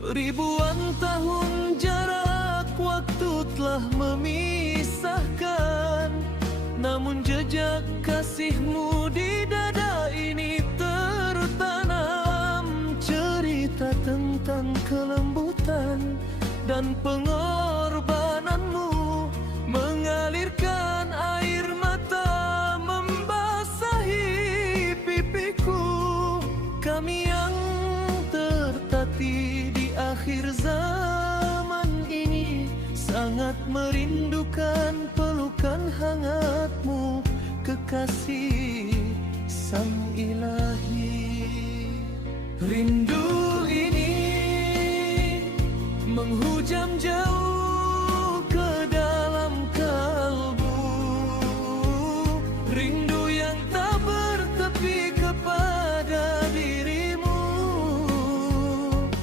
Ribuan tahun jarak waktu telah memisahkan, namun jejak kasihmu di dada ini tertanam. Cerita tentang kelembutan dan pengorbananmu mengalirkan air mata membasahi pipiku. Kami yang tertatih di akhir zaman ini sangat merindukan pelukan hangatmu, kekasih Sang Ilahi. Rindu ini menghujam jauh ke dalam kalbu, rindu yang tak bertepi kepada dirimu.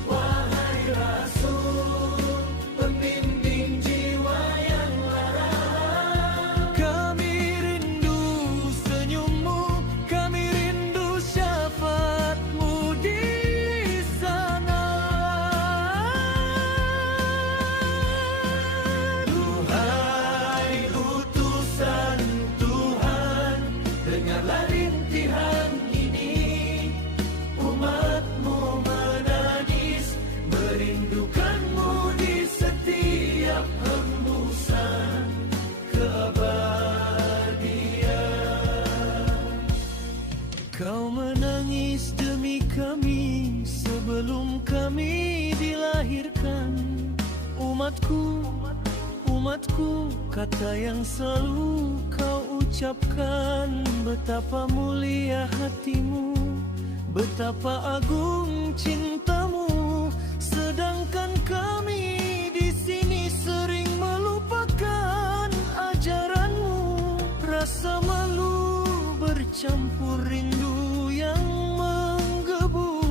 Wahai Rasul, pembimbing jiwa yang lara, kami rindu senyummu, kami rindu syafaatmu di sana. Duhai utusan Tuhan, dengarlah rintihan ini. Umatmu menangis, merindukanmu di setiap hembusan keabadian. Kau menangis demi kami sebelum kami dilahirkan. Umatku, umatku, kata yang selalu kau ucapkan. Betapa mulia hatimu, betapa agung cintamu. Sedangkan kami di sini sering melupakan ajaranmu. Rasa malu bercampur rindu yang menggebu,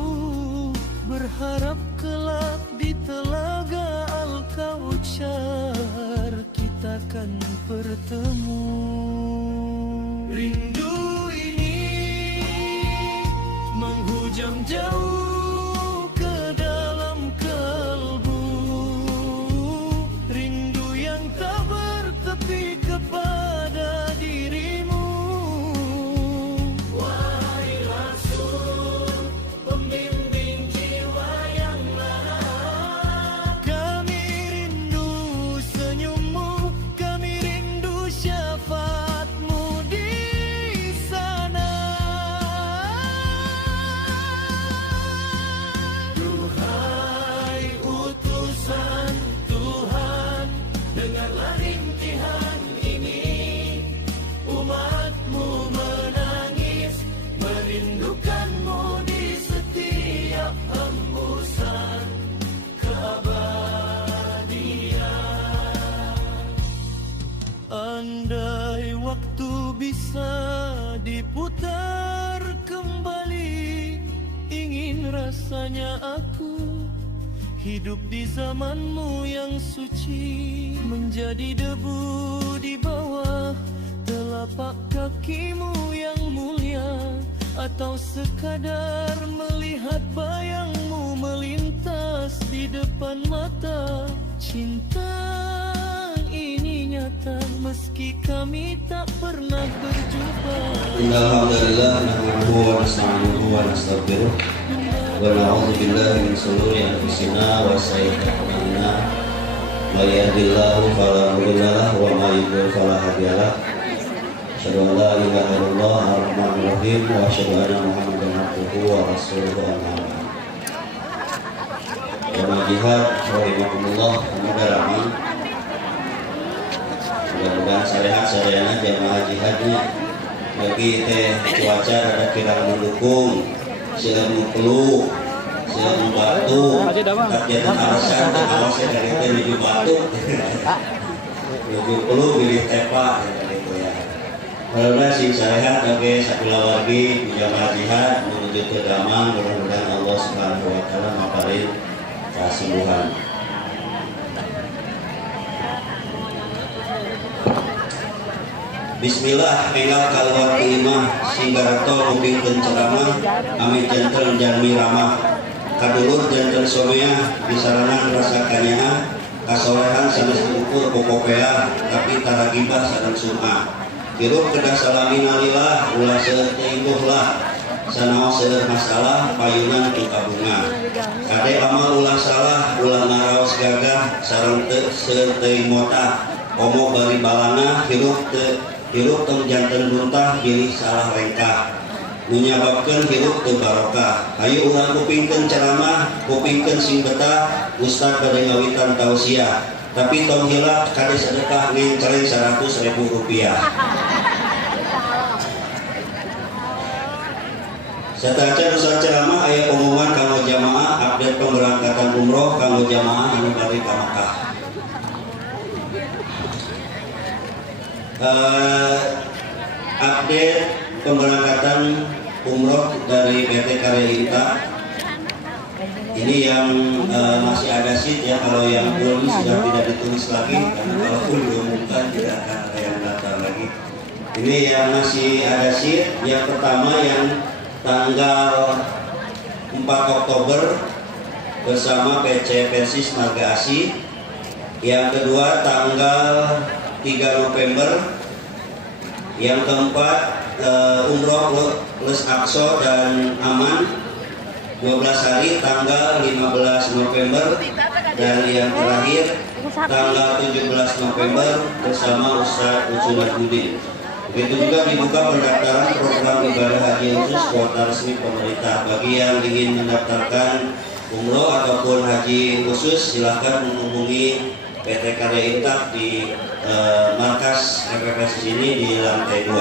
berharap kelak di telaga Al-Kautsar kita akan bertemu. Rindu ini menghujam jauh ke dalam kalbu, rindu yang tak bertepi kepada dirimu. Wahai Rasul, pembimbing jiwa yang lara, kami rindu senyummu, kami rindu syafaatmu di sana. Duhai utusan Tuhan, dengarlah rintihan ini. Umatmu menangis, merindukanmu di setiap hembusan keabadian. Andai waktu bisa diputar kembali, ingin rasanya aku hidup di zamanmu yang suci, menjadi debu di bawah telapak kakimu yang mulia, atau sekadar melihat bayangmu melintas di depan mata. Cinta ini nyata meski kami tak pernah berjumpa. Alhamdulillah, nahmaduhu wa nasta'inuhu wa nastaghfiruh wa na'udzu billahi min shururi anfusina wa sayyi'ati a'malina. May yahdihillahu fala mudilla lahu wa may yudlil fala hadiya lahu. Asyhadu an la ilaha illallah ar-rahmanur rahim wa asyhadu anna Muhammadan abduhu wa rasuluhu amma ba'd. Jamaah jihad rahimakumullah, semoga rami. Mudah-mudahan syariat-syariatnya jamaah jihadnya bagi teh cuaca ada kirang mendukung, silang peluk, silang batu, kajian alasan awasnya dari teh menuju batu, menuju peluk pilih tepa gitu ya. Karena sing syariat bagi sakula wargi jamaah jihad menuju ke damang, mudah-mudahan Allah Subhanahu wa taala maparin kesembuhan. Bismillah, tinggal kalwar imah Singgarato mungkin penceramah amin jantel janmi ramah kadulur janten somea disaranan rasa kanyaan kasolehan sanes ukur pokopea tapi taragibah sareng sum'a hirup kedah salaminalillah ulah seuteuh lah sanaos seueur masalah payunan tu kabunga kade amal ulah salah ulah naraos gagah sareng teu seueur teuing motah komo bari balana hirup tong janten buntah pilih salah rengkah menyebabkan hirup teu barokah ayo urang kupingkeun ceramah kupingkeun sing betah ustad bade ngawitan tausiah tapi tong hilap kade sedekah ngenceleng 100.000 rupiah. Sataca dosa ceramah aya pengumuman kanggo jamaah update pemberangkatan umroh kanggo jamaah anu bari ka Makkah. Update pemberangkatan umroh dari PT Karya Inta. Ini yang masih ada seat ya, kalau yang belum sudah tidak ditulis lagi karena kalau diumumkan tidak akan ada yang datang lagi. Ini yang masih ada seat, yang pertama yang tanggal 4 Oktober bersama PC Persis Marga Asih. Yang kedua tanggal 3 November. Yang keempat umroh Les Aqsa dan Aman 12 hari tanggal 15 November. Dan yang terakhir tanggal 17 November bersama Ustadz Ucunaddin. Begitu juga dibuka pendaftaran program ibadah haji khusus kuota resmi pemerintah. Bagi yang ingin mendaftarkan umroh ataupun haji khusus silahkan menghubungi PT Karya Intak di markas FFS ini di lantai 2.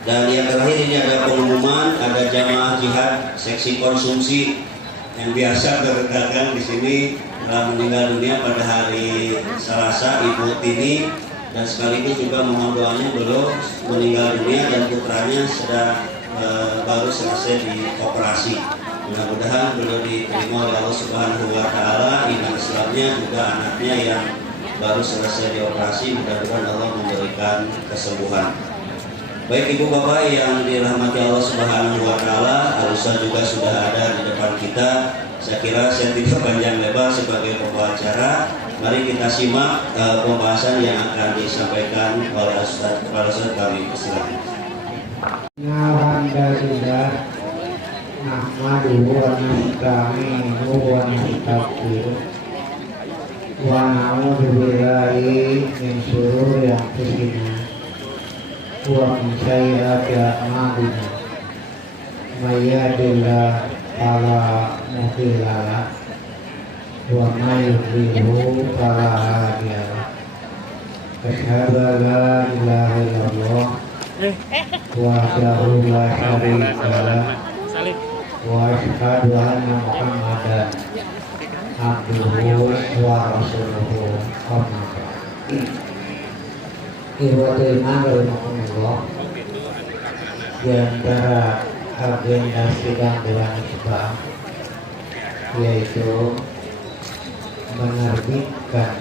Dan yang terakhir ini ada pengumuman, ada jamaah jihad seksi konsumsi yang biasa berdagang di sini telah meninggal dunia pada hari Selasa, Ibu Tini, dan sekaligus juga mohon doanya beliau meninggal dunia dan putranya sedang baru selesai dioperasi. Mudah-mudahan beliau diterima oleh Allah Subhanahu wa taala, iman Islamnya juga anaknya yang baru selesai dioperasi, mudah-mudahan Allah memberikan kesembuhan. Baik Ibu Bapak yang dirahmati Allah Subhanahu wa taala, Al-Ustaz juga sudah ada di depan kita. Saya kira saya tidak panjang lebar sebagai pembawa acara. Mari kita simak pembahasan yang akan disampaikan oleh Ustaz. Kepada Ustaz kami persilakan. Alhamdulillah, nahmaduhu wa nasta'inuhu wa nastaghfiruh wa na'udzu billahi min syururi anfusina wa min sayyiati a'malina. May yahdihillahu fala mudilla lahu wa may yudlilhu fala hadiya lahu. Asyhadu an la ilaha illallah wahdahu la syarika lahu wa asyhadu anna Muhammadan abduhu wa rasuluhu. Amma ba'd. Ikhwatul iman rahimakumullah, di antara agenda sidang Dewan Isbah yaitu menerbitkan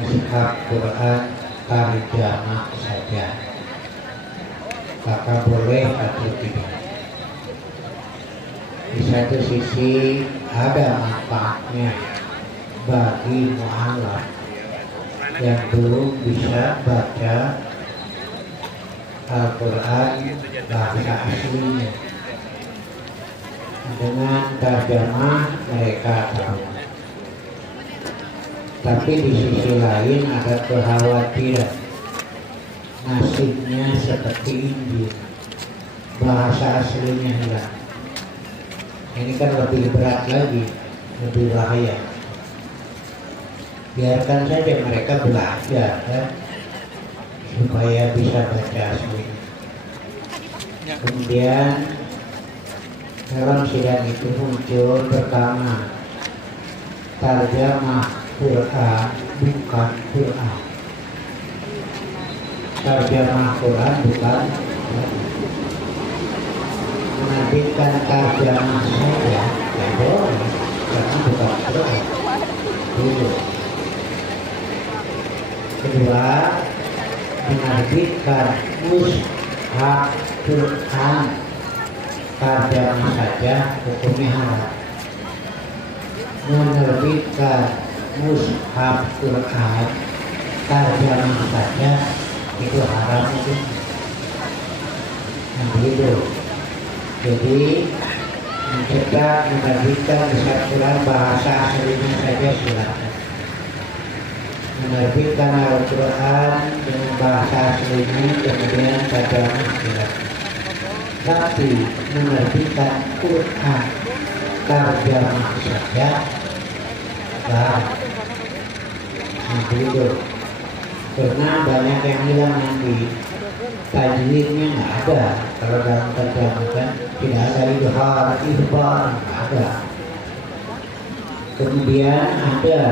mushaf Quran tarjamah saja, maka boleh atau tidak. Di satu sisi ada manfaatnya bagi mu'alaf yang belum bisa baca Al-Quran bahasa aslinya. Dengan tarjamah mereka tahu. Tapi di sisi lain ada kekhawatiran nasibnya seperti Injil, bahasa aslinya hilang. Ini kan lebih berat lagi, lebih bahaya. Biarkan saja mereka belajar kan, supaya bisa baca aslinya. Kemudian dalam sidang itu muncul pertama tarjamah Quran bukan Quran. Tarjamah Quran bukan menerbitkan tarjamah saja ya boleh, karena bukan Quran dulu. Kedua, menerbitkan mushaf Quran tarjamah saja hukumnya haram. Menerbitkan mushaf Quran tarjamah saja itu haram itu. Nah begitu. Jadi mencegah menerbitkan mushaf Quran bahasa aslinya saja silakan. Menerbitkan Al-Quran dengan bahasa aslinya kemudian tarjamah silakan. Tapi menerbitkan Quran tarjamah saja haram. Nah begitu. Karena banyak yang bilang nanti tajwidnya nggak ada. Kalau dalam terjemah kan tidak ada idhar, nggak ada. Kemudian ada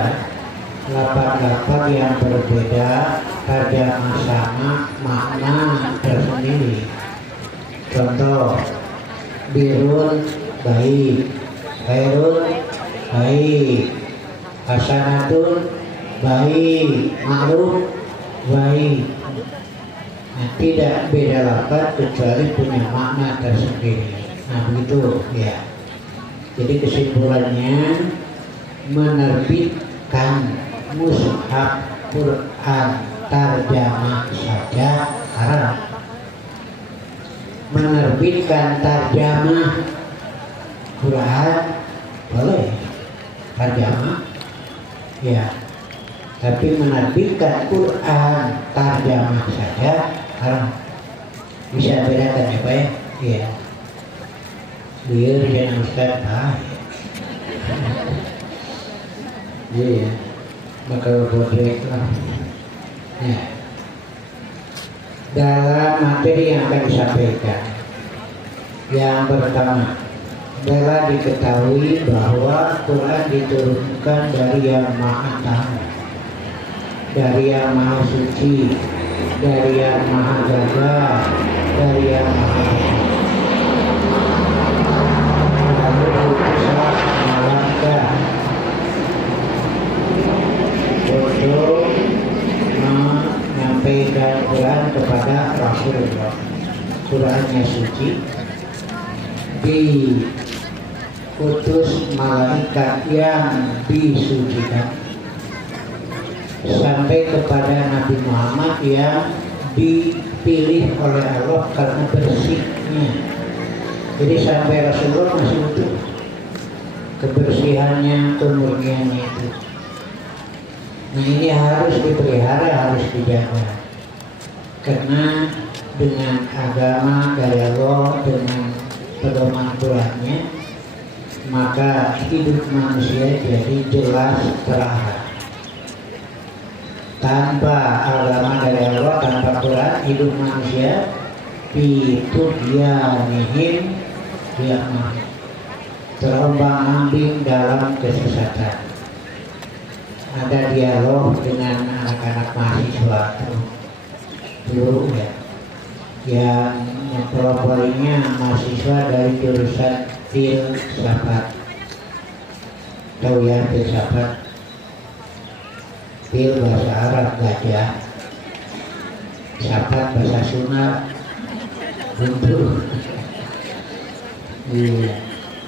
lapan-lapan yang berbeda, terjemah sama, makna tersendiri. Contoh, birun baik, khairun baik, hasanatun baik, ma'ruf baik. Nah, tidak beda lapan kecuali punya makna tersendiri. Nah begitu ya. Jadi kesimpulannya menerbitkan mushaf Quran tarjamah saja haram. Menerbitkan tarjamah Quran boleh tarjamah ya, tapi menerbitkan Quran tarjamah saja haram. Bisa bedakan ya Pak ya? Iya. Biar jangan Ustaz iya, bakal bodrek lah ya. Dalam materi yang akan disampaikan, yang pertama adalah diketahui bahwa Quran diturunkan dari Yang Maha Tahu, dari Yang Maha Suci, dari Yang Maha Gagah, dari Yang Maha lalu diutuslah malaikat untuk menyampaikan Quran kepada Rasulullah. Qurannya suci, diutus malaikat yang disucikan sampai kepada Nabi Muhammad yang dipilih oleh Allah karena bersihnya. Jadi sampai Rasulullah masih utuh kebersihannya, kemurniannya itu. Nah ini harus dipelihara, harus dijaga. Karena dengan agama dari Allah, dengan pedoman Qurannya, maka hidup manusia jadi jelas terarah. Tanpa agama dari Allah, tanpa Quran, hidup manusia fitugyanihim ya'mahun, terombang-ambing dalam kesesatan. Ada dialog dengan anak-anak mahasiswa dulu ya, yang mempeloporinya mahasiswa dari jurusan filsafat. Tahu ya filsafat? Fil bahasa Arab gajah, safat bahasa Sunda buntu. Iya.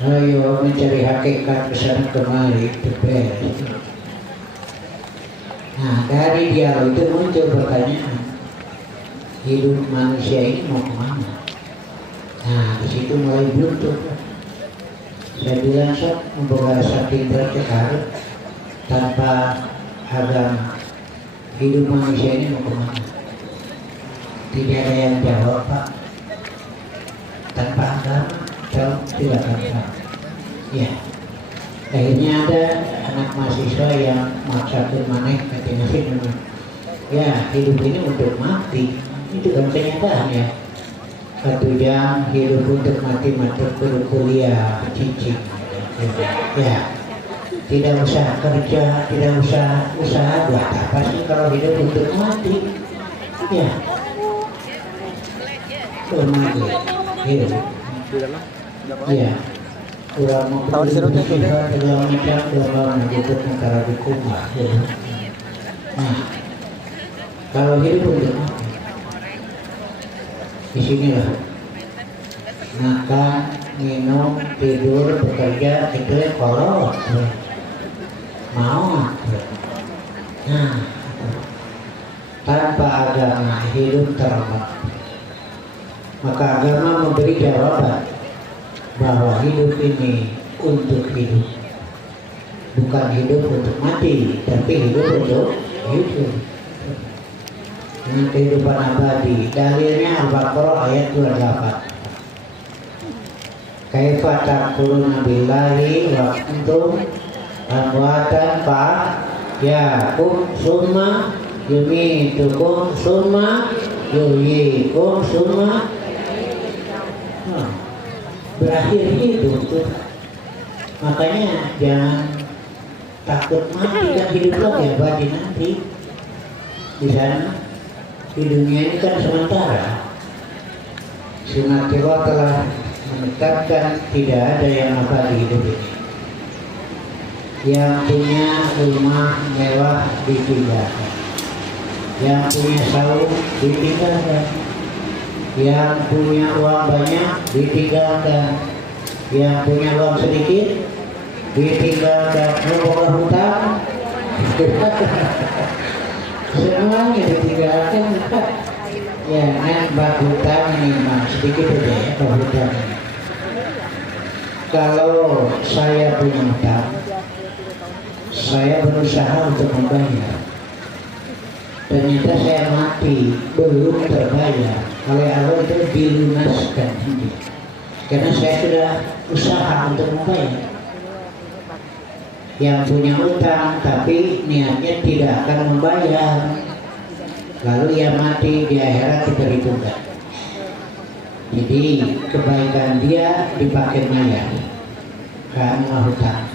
Ayo mencari hakikat kesana kemari beres. Nah dari dialog itu muncul pertanyaan, hidup manusia ini mau kemana? Nah di situ mulai buntu. Saya bilang sok membawa sakti berkekaru tanpa agama, hidup manusia ini mau kemana? Tidak ada yang jawab Pak. Tanpa agama jawab tidak akan jawab. Ya. Akhirnya ada anak mahasiswa yang maksakan maneh katanya sih memang. Ya hidup ini untuk mati, itu kan kenyataan ya. 1 jam hidup untuk mati, kudu kuliah cicing. Ya. Tidak usah kerja, tidak usah usaha, buat apa sih kalau hidup untuk mati? Ya. Mati. Hidup. Ya. Kurang mau hidup dalam macam dalam hidup negara dikumah. Nah, kalau hidup untuk mati, di sinilah maka minum, tidur, bekerja itu kolot, mau. Nah, tanpa agama hidup terlambat. Maka agama memberi jawaban bahwa hidup ini untuk hidup, bukan hidup untuk mati, tapi hidup untuk hidup dengan kehidupan abadi. Dalilnya Al-Baqarah ayat 28. Kaifa takfuruna billahi wa antum amwatan fa yakum summa yumitukum summa yuhyikum summa berakhir hidup tuh. Makanya jangan takut mati, kan hidup lagi abadi nanti di sana. Di dunia ini kan sementara. Sunatullah telah menetapkan tidak ada yang abadi hidup ini. Yang punya rumah mewah ditinggalkan, yang punya saung ditinggalkan, yang punya uang banyak ditinggalkan, yang punya uang sedikit ditinggalkan, membawa hutang semuanya ditinggalkan. Ya, bak hutang ini mah sedikit aja ya, bak hutang ini. Kalau saya punya hutang, saya berusaha untuk membayar, ternyata saya mati belum terbayar oleh Allah, itu dilunaskan ini, karena saya sudah usaha untuk membayar. Yang punya utang tapi niatnya tidak akan membayar, lalu ia mati di akhirat diberi tugas. Jadi kebaikan dia dipakai bayar karena hutang.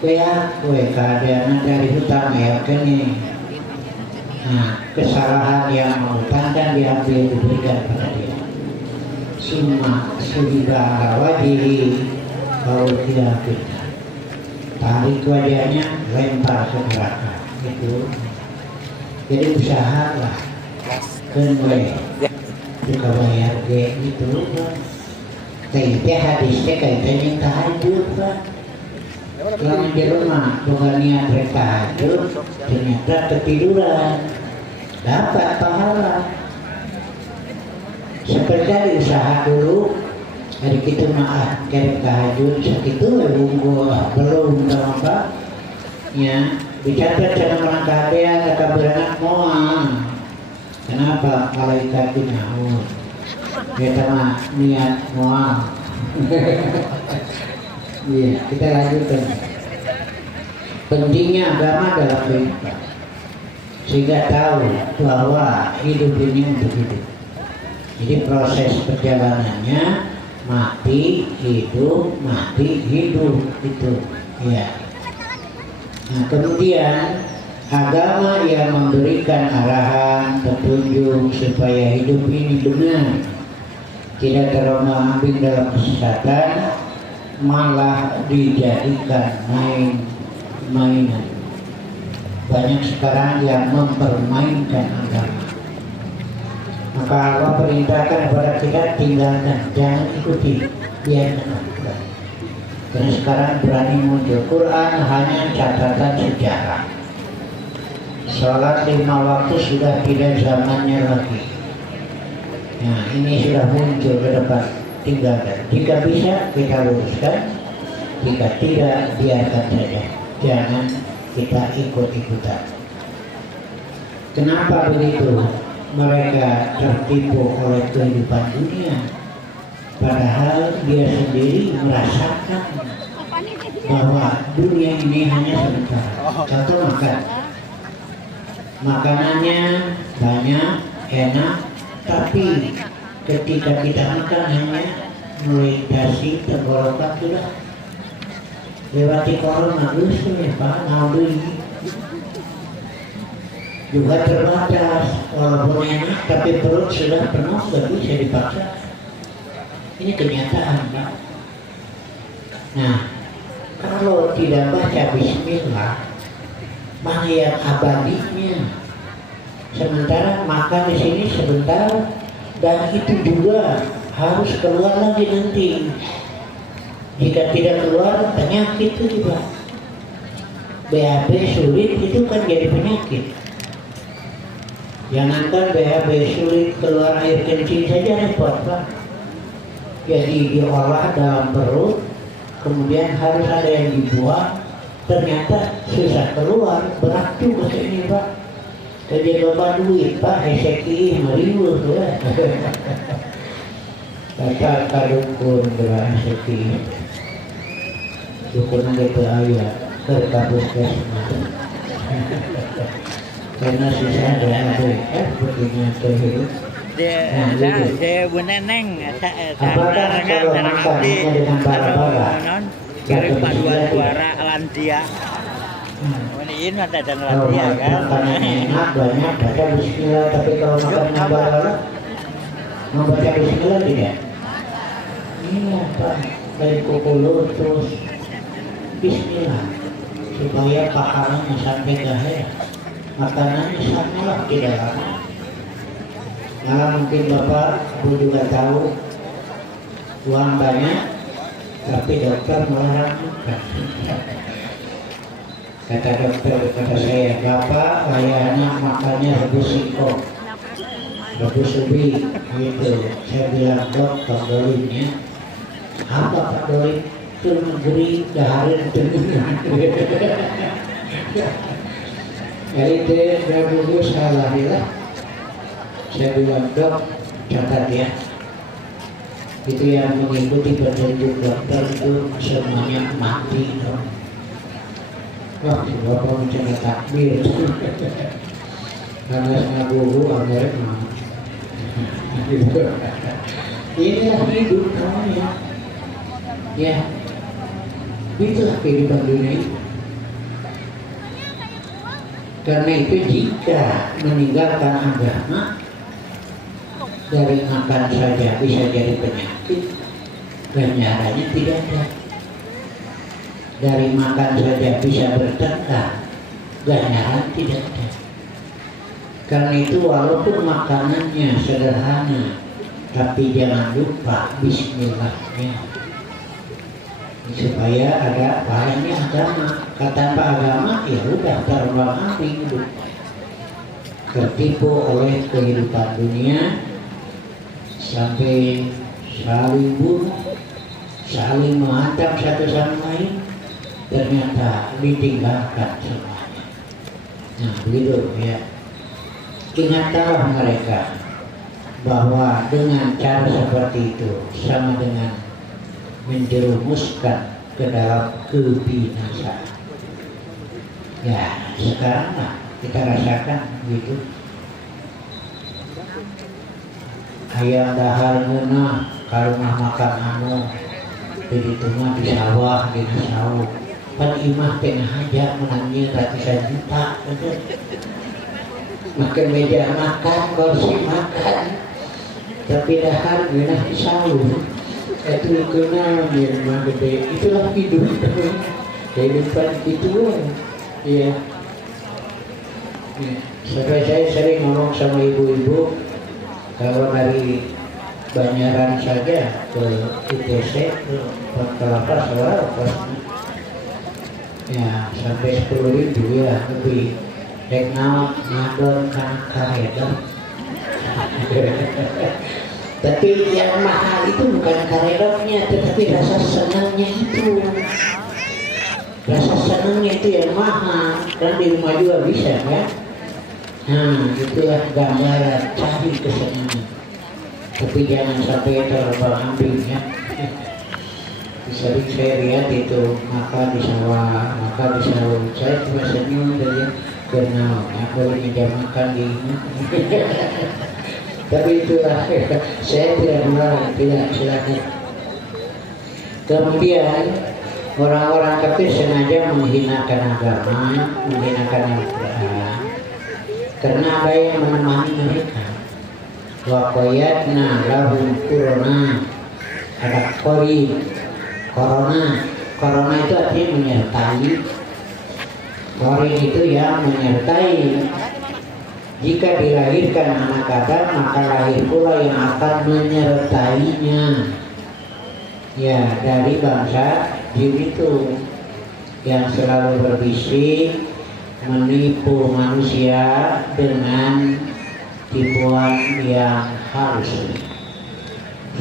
Kue keadaan dari hutang ya kan ini. Nah, kesalahan yang menghutang kan diambil diberikan pada dia. Summa sudah wajihi kalau tidak kita tarik wajahnya, lempar ke neraka itu. Jadi usaha lah kan juga bayar gitu kan. Kayaknya hadisnya kaitannya tahajud kan. Kalau di rumah bukan niat tahajud, ternyata ketiduran, dapat pahala. Seperti usaha dulu, hari kita maaf kirim tahajud segitu unggul belum apa ya dicatat sama melangkah dia kata beranak moal. Kenapa malaikat naon kita mah niat moal. Iya, kita lanjutkan. Pentingnya agama dalam kehidupan, sehingga tahu bahwa hidup ini untuk hidup. Jadi proses perjalanannya mati hidup itu ya. Nah, kemudian agama yang memberikan arahan petunjuk supaya hidup ini benar, tidak terombang-ambing dalam kesesatan, malah dijadikan mainan. Banyak sekarang yang mempermainkan agama. Maka Allah perintahkan kepada kita tinggalkan, jangan ikuti, biarkan. Karena sekarang berani muncul Quran hanya catatan sejarah. Sholat 5 waktu sudah tidak zamannya lagi. Nah, ini sudah muncul ke depan, tinggalkan. Jika bisa kita luruskan, jika tidak biarkan saja. Jangan kita ikut-ikutan. Kenapa begitu? Mereka tertipu oleh kehidupan dunia, padahal dia sendiri merasakan bahwa dunia ini hanya sebentar. Contoh makan, makanannya banyak, enak, tapi ketika kita makan hanya melintasi tenggorokan sudah lewati kolam bagus ya Pak, ngambil juga terbatas, walaupun enak tapi perut sudah penuh, nggak bisa dipaksa. Ini kenyataan Pak. Nah, kalau tidak baca Bismillah, mana yang abadinya? Sementara makan di sini sebentar, dan itu juga harus keluar lagi nanti. Jika tidak keluar, penyakit itu juga. BAB sulit itu kan jadi penyakit. Jangankan BAB sulit, keluar air kencing saja repot Pak. Jadi diolah dalam perut, kemudian harus ada yang dibuang, ternyata susah keluar, berat juga ini Pak. Jadi bapak duit Pak, eseki meriwuh ya. Kata kadukun belah eseki, dukun ada ayah terkabus kesmas. Karena susah ada begini terhidup. Saya buneneng Apakah kalau makannya dengan bara-bara kirim paduan suara lantia. Ini ada dan kalau lantia kan. makanan enak banyak baca bismillah, tapi kalau makannya bara-bara membaca bismillah tidak? Iya Pak, dari kuku terus bismillah supaya pahalanya sampai gahaya, makanannya samalah tidak lama. Malah mungkin Bapak Ibu juga tahu uang banyak tapi dokter melarangkan. Kata dokter kepada saya, Bapak kayaknya makannya rebus singkong, rebus ubi gitu. Saya bilang, Dok, Pak Dolim ya. Apa Pak Dolim? Itu negeri daharin tentunya. Jadi dia dulu salah ya. Saya bilang, Dok, catat ya. Itu yang mengikuti petunjuk dokter itu semuanya mati dong. Wah, Bapak mencoba takbir. Karena saya guru agar mau. Inilah hidup namanya. Ya, itulah kehidupan dunia ini. Karena itu jika meninggalkan agama, dari makan saja bisa jadi penyakit, ganjarannya tidak ada. Dari makan saja bisa bertengkar, ganjaran tidak ada. Karena itu walaupun makanannya sederhana, tapi jangan lupa bismillahnya, supaya ada pahalanya agama. Tanpa agama ya udah terulang-ulang hidup, tertipu oleh kehidupan dunia, sampai saling bunuh, saling menghantam satu sama lain, ternyata ditinggalkan semuanya. Nah begitu ya. Ingatlah mereka bahwa dengan cara seperti itu sama dengan menjerumuskan ke dalam kebinasaan. Ya sekarang lah kita rasakan begitu. Ayah dahar ngeunah karena makan anu jadi tengah di sawah di sawah pan imah tengah aja menangnya ratusan juta betul. Makan meja makan kursi makan tapi dahar ngeunah di sawah itu kena di rumah gede. Itulah hidup kehidupan itu ya. Sampai saya sering ngomong sama ibu-ibu, kalau dari Banyaran saja ke ITC ke Kelapa Sawah ya sampai 10.000 ya lebih teknal ngadon kan karedon. Tapi yang mahal itu bukan karedonnya, tetapi rasa senangnya itu. Rasa senangnya itu yang mahal, dan di rumah juga bisa ya. Nah itulah gambaran cari kesenangan. Tapi jangan sampai terbang-ambing ya. Sering saya lihat itu maka di sawah, saya cuma senyum saja kenal, ya boleh menjamakan di ini. Tapi itulah saya tidak melarang, tidak silakan. Kemudian orang-orang kafir sengaja menghinakan agama, menghinakan Al-Quran, karena ada yang menemani mereka. Wa qayatna lahum corona, ada korin, corona itu artinya menyertai. Korin itu yang menyertai. Jika dilahirkan anak Adam, maka lahir pula yang akan menyertainya. Ya, dari bangsa jin itu yang selalu berbisik, menipu manusia dengan tipuan yang halus,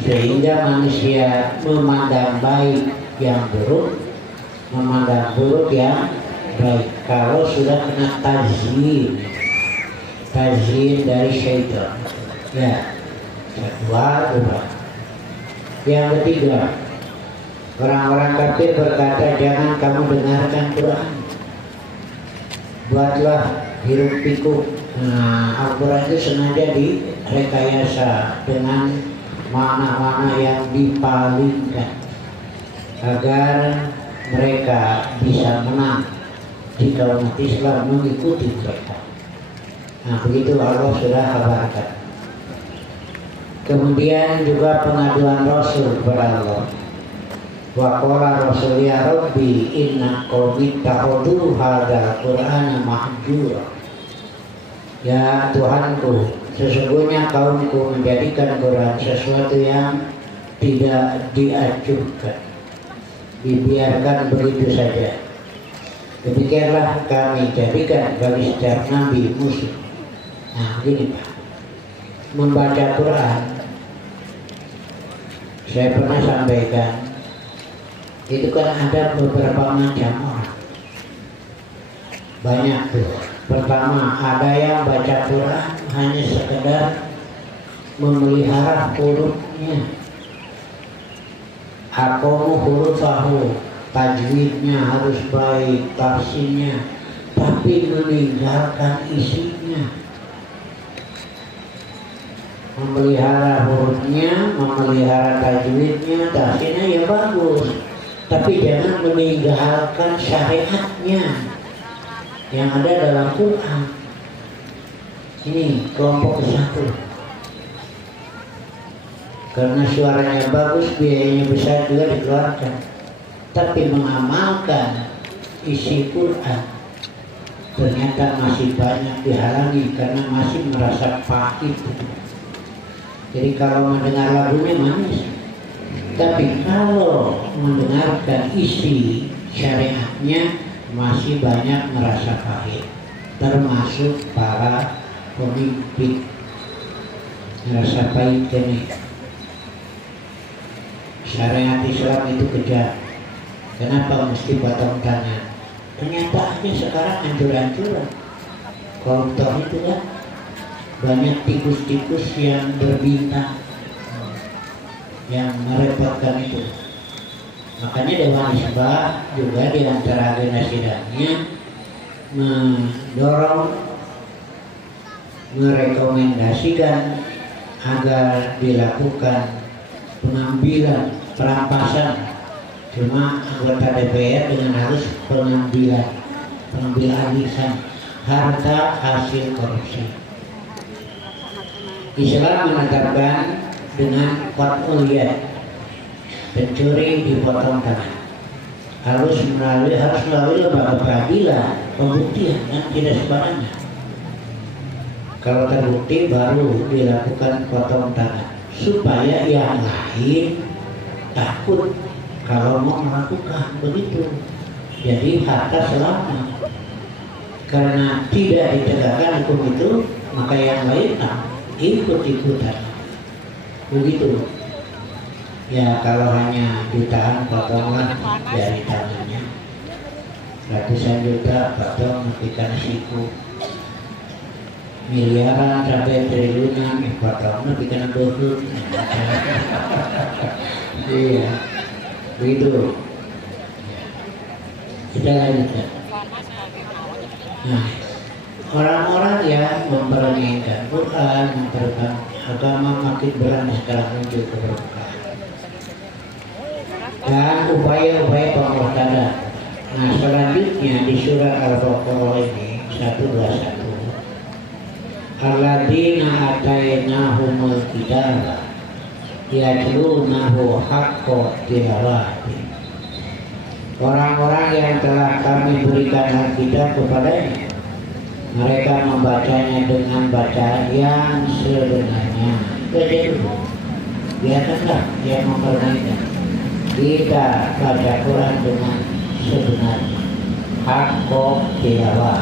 sehingga manusia memandang baik yang buruk, memandang buruk yang baik. Kalau sudah kena tazyin dari syaitan, ya, kedua. Yang ketiga, orang-orang kafir berkata, jangan kamu dengarkan Quran, buatlah hiruk pikuk. Nah, Al-Quran itu sengaja direkayasa dengan makna-makna yang dipalingkan agar mereka bisa menang jika umat Islam mengikuti mereka. Nah, begitu Allah sudah kabarkan. Kemudian juga pengaduan Rasul kepada Allah. Wa qala Rasul ya Rabbi inna qaumi ta'udu hadzal Qur'ana mahjura. Ya Tuhanku, sesungguhnya kaumku menjadikan Quran sesuatu yang tidak diacuhkan, dibiarkan begitu saja. Demikianlah kami jadikan bagi setiap nabi musuh. Nah, begini Pak, membaca Quran, saya pernah sampaikan, itu kan ada beberapa macam orang. Banyak tuh. Pertama, ada yang baca Quran hanya sekedar memelihara hurufnya. Aqamu hurufahu, tajwidnya harus baik, tafsirnya, tapi meninggalkan isinya. Memelihara hurufnya, memelihara tajwidnya, tafsirnya ya bagus, tapi jangan meninggalkan syariatnya yang ada dalam Quran. Ini kelompok ke-1. Karena suaranya bagus, biayanya besar juga dikeluarkan, tapi mengamalkan isi Quran ternyata masih banyak dihalangi karena masih merasa pahit. Jadi kalau mendengar lagunya manis, tapi kalau mendengarkan isi syariatnya masih banyak merasa pahit, termasuk para pemimpin merasa pahit. Ini syariat Islam itu kejam. Kenapa mesti potong tangan? Kenyataannya sekarang hancur-hancuran. Koruptor itu kan banyak tikus-tikus yang berbintang, yang merepotkan itu. Makanya Dewan Isbah juga di antara agenda sidangnya mendorong, merekomendasikan agar dilakukan pengambilan, perampasan. Cuma anggota DPR dengan harus pengambil alihan harta hasil korupsi. Islam menetapkan dengan qat'ul yad, pencuri dipotong tangan, harus melalui lembaga peradilan, pembuktian, dan tidak sembarangan. Kalau terbukti baru dilakukan potong tangan, supaya yang lain takut kalau mau melakukan begitu. Jadi harta selamat. Karena tidak ditegakkan hukum itu, maka yang lain ikut-ikutan. Begitu. Ya kalau hanya jutaan potonglah dari tangannya, ratusan juta potong ikan siku, miliaran sampai triliunan potong ikan behut. Iya, begitu. Kita lanjutkan. Nah, orang-orang yang mempermainkan Quran, mempermainkan agama makin berani sekarang muncul ke permukaan. Dan upaya-upaya pemurtadan. Nah, selanjutnya di surat Al-Baqarah ini 121. Alladzina atainahumul kitaba yatlunahu haqqa tilawati. Orang-orang yang telah kami berikan Alkitab kepadanya, Mereka membacanya dengan bacaan yang sebenarnya. Jadi biarkanlah yang memperbaiki. Kita baca Quran dengan sebenarnya. Hakko tilawah.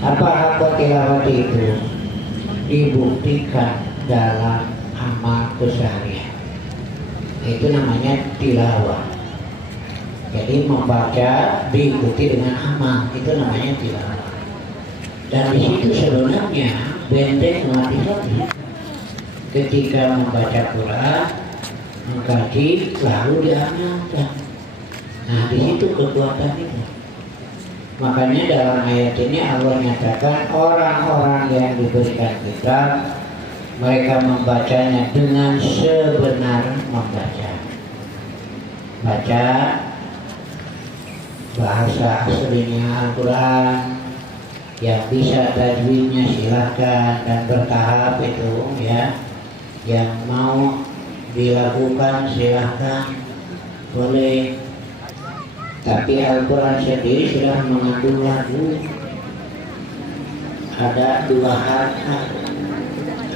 Apa hakko tilawah itu? Dibuktikan dalam amal keseharian. Itu namanya tilawah. Jadi membaca diikuti dengan amal, itu namanya tilawah. Dan di situ sebenarnya benteng melatih hati. Ketika membaca Quran, mengkaji lalu diamalkan. Nah di situ kekuatan itu. Makanya dalam ayat ini Allah nyatakan orang-orang yang diberikan kitab, mereka membacanya dengan sebenar membaca. Baca bahasa aslinya Al-Quran, yang bisa tajwidnya silakan dan bertahap itu ya. Yang mau dilakukan silakan, boleh. Tapi Al-Quran sendiri sudah mengandung lagu. Ada 2 harakat,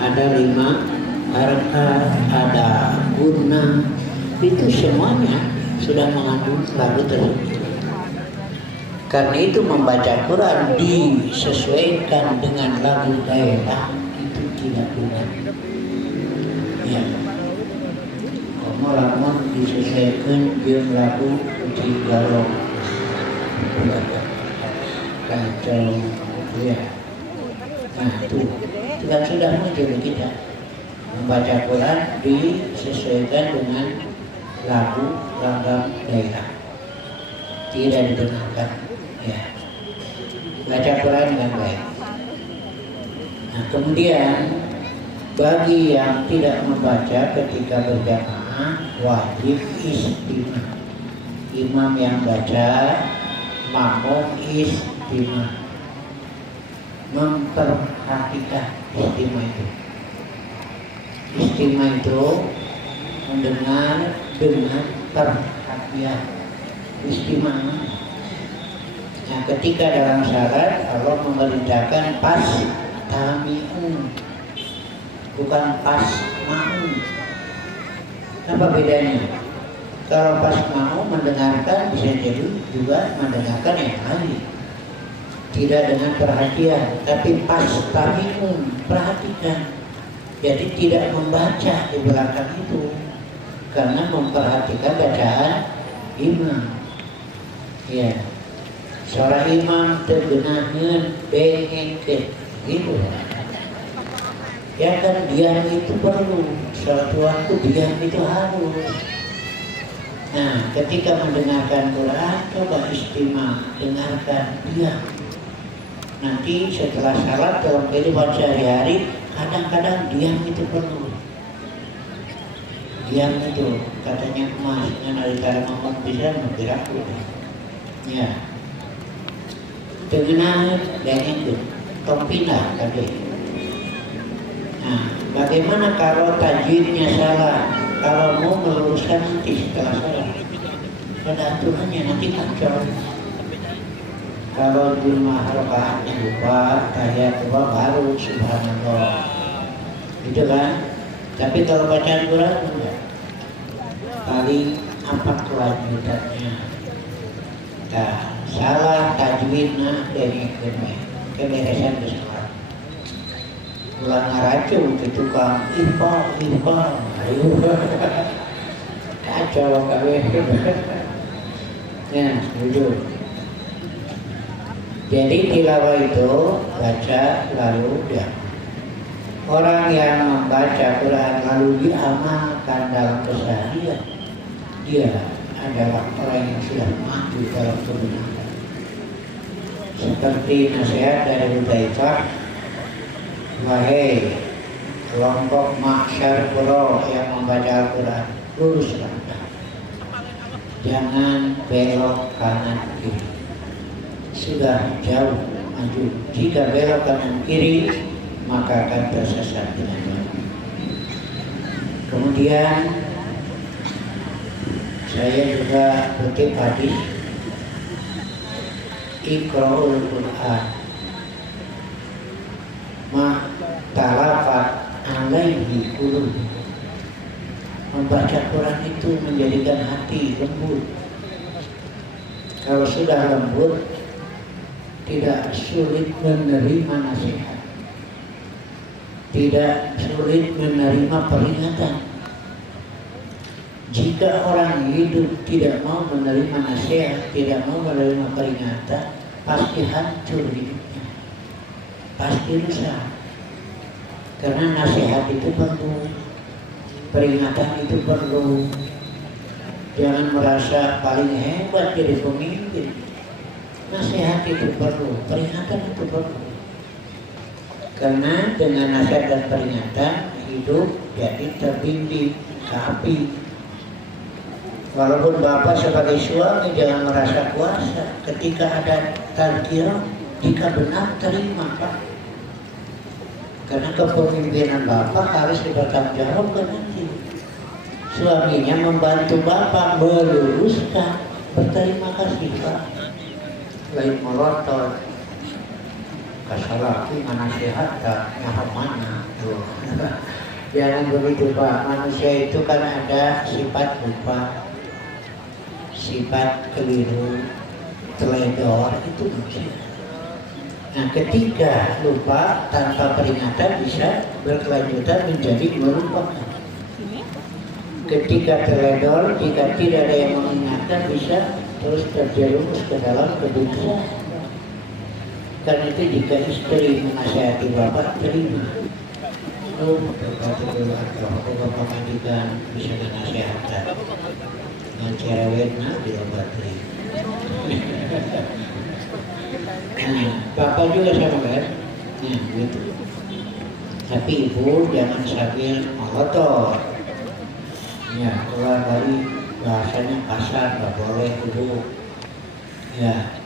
ada 5 harakat, ada guna. Itu semuanya sudah mengandung lagu tersebut. Karena itu membaca Quran disesuaikan dengan lagu daerah itu tidak benar. Ya. Lamun disesuaikan jeung lagu Cigarong kacau ya. Nah itu kan sudah muncul kita membaca Quran disesuaikan dengan lagu langgam daerah, tidak dibenarkan ya. Baca Quran dengan baik. Nah kemudian bagi yang tidak membaca ketika berjamaah wajib istimah. Imam yang baca, makmum istimah. Memperhatikan istimah itu. Istimah itu mendengar dengan perhatian. Istimah. Nah, ketika dalam syarat Allah memerintahkan pas tami'un, bukan pas ma'un. Apa bedanya? Kalau pas mau mendengarkan bisa jadi juga mendengarkan yang lain, tidak dengan perhatian, tapi pas tami'un, perhatikan. Jadi tidak membaca di belakang itu, karena memperhatikan bacaan imam. Ya, seorang imam tergenahan bengengkeun gitu. Ya kan diam itu perlu, suatu waktu diam itu harus. Nah, ketika mendengarkan Quran, coba istimah, dengarkan diam. Nanti setelah salat dalam kehidupan sehari-hari, kadang-kadang diam itu perlu. Diam itu katanya emas dengan aritara mamam bisa memberaku. Ya, tergenahan dan itu tompina tadi. Nah, bagaimana kalau tajwidnya salah? Kalau mau meluruskan nanti setelah salah, pada aturannya nanti kacau. Kalau jumlah rokaatnya lupa, tahiyat dua baru subhanallah, gitu kan? Tapi kalau bacaan Quran enggak. Paling apa kelanjutannya? Nah, salah tajwidnya dari keberesan besar. Ulang racun ke tukang impal, ayo kacau kawin. Ya, jujur. Jadi tilawah itu baca lalu diam. Orang yang membaca Quran lalu diamalkan dalam keseharian, dia adalah orang yang sudah maju dalam kebenaran. Seperti nasihat dari Hudzaifah, wahai kelompok mahsyar Qura yang membaca Al-Quran, luruslah, jangan belok kanan kiri. Sudah jauh maju. Jika belok kanan kiri, maka akan tersesat dengan jauh. Kemudian saya juga kutip hadis Iqra'ul Quran ma talafat alaihi qulub. Membaca Quran itu menjadikan hati lembut. Kalau sudah lembut, tidak sulit menerima nasihat, tidak sulit menerima peringatan. Jika orang hidup tidak mau menerima nasihat, tidak mau menerima peringatan, pasti hancur hidupnya, pasti rusak. Karena nasihat itu perlu, peringatan itu perlu. Jangan merasa paling hebat jadi pemimpin. Nasihat itu perlu, peringatan itu perlu. Karena dengan nasihat dan peringatan hidup jadi terbimbing ke api. Walaupun Bapak sebagai suami jangan merasa kuasa. Ketika ada tazkirah, jika benar terima Pak. Karena kepemimpinan Bapak harus dipertanggungjawabkan nanti. Suaminya membantu Bapak meluruskan. Berterima kasih Pak. Lain melotot. Kasalaki manasihata nyahamana. Jangan begitu Pak. Manusia itu kan ada sifat lupa, sifat keliru, teledor, itu manusia. Nah, ketika lupa tanpa peringatan bisa berkelanjutan menjadi melupakan. Ketika teledor, jika tidak ada yang mengingatkan, bisa terus terjerumus ke dalam kebutaan. Karena itu jika istri menasihati Bapak, terima. Oh, Bapak mandikan bisa dinasihatan. Dengan cerewetnya diobati. Nah, Bapak juga sama kan? Nah, gitu. Tapi Ibu jangan sambil melotot. Ya, keluar dari bahasanya kasar, nggak boleh Ibu. Ya,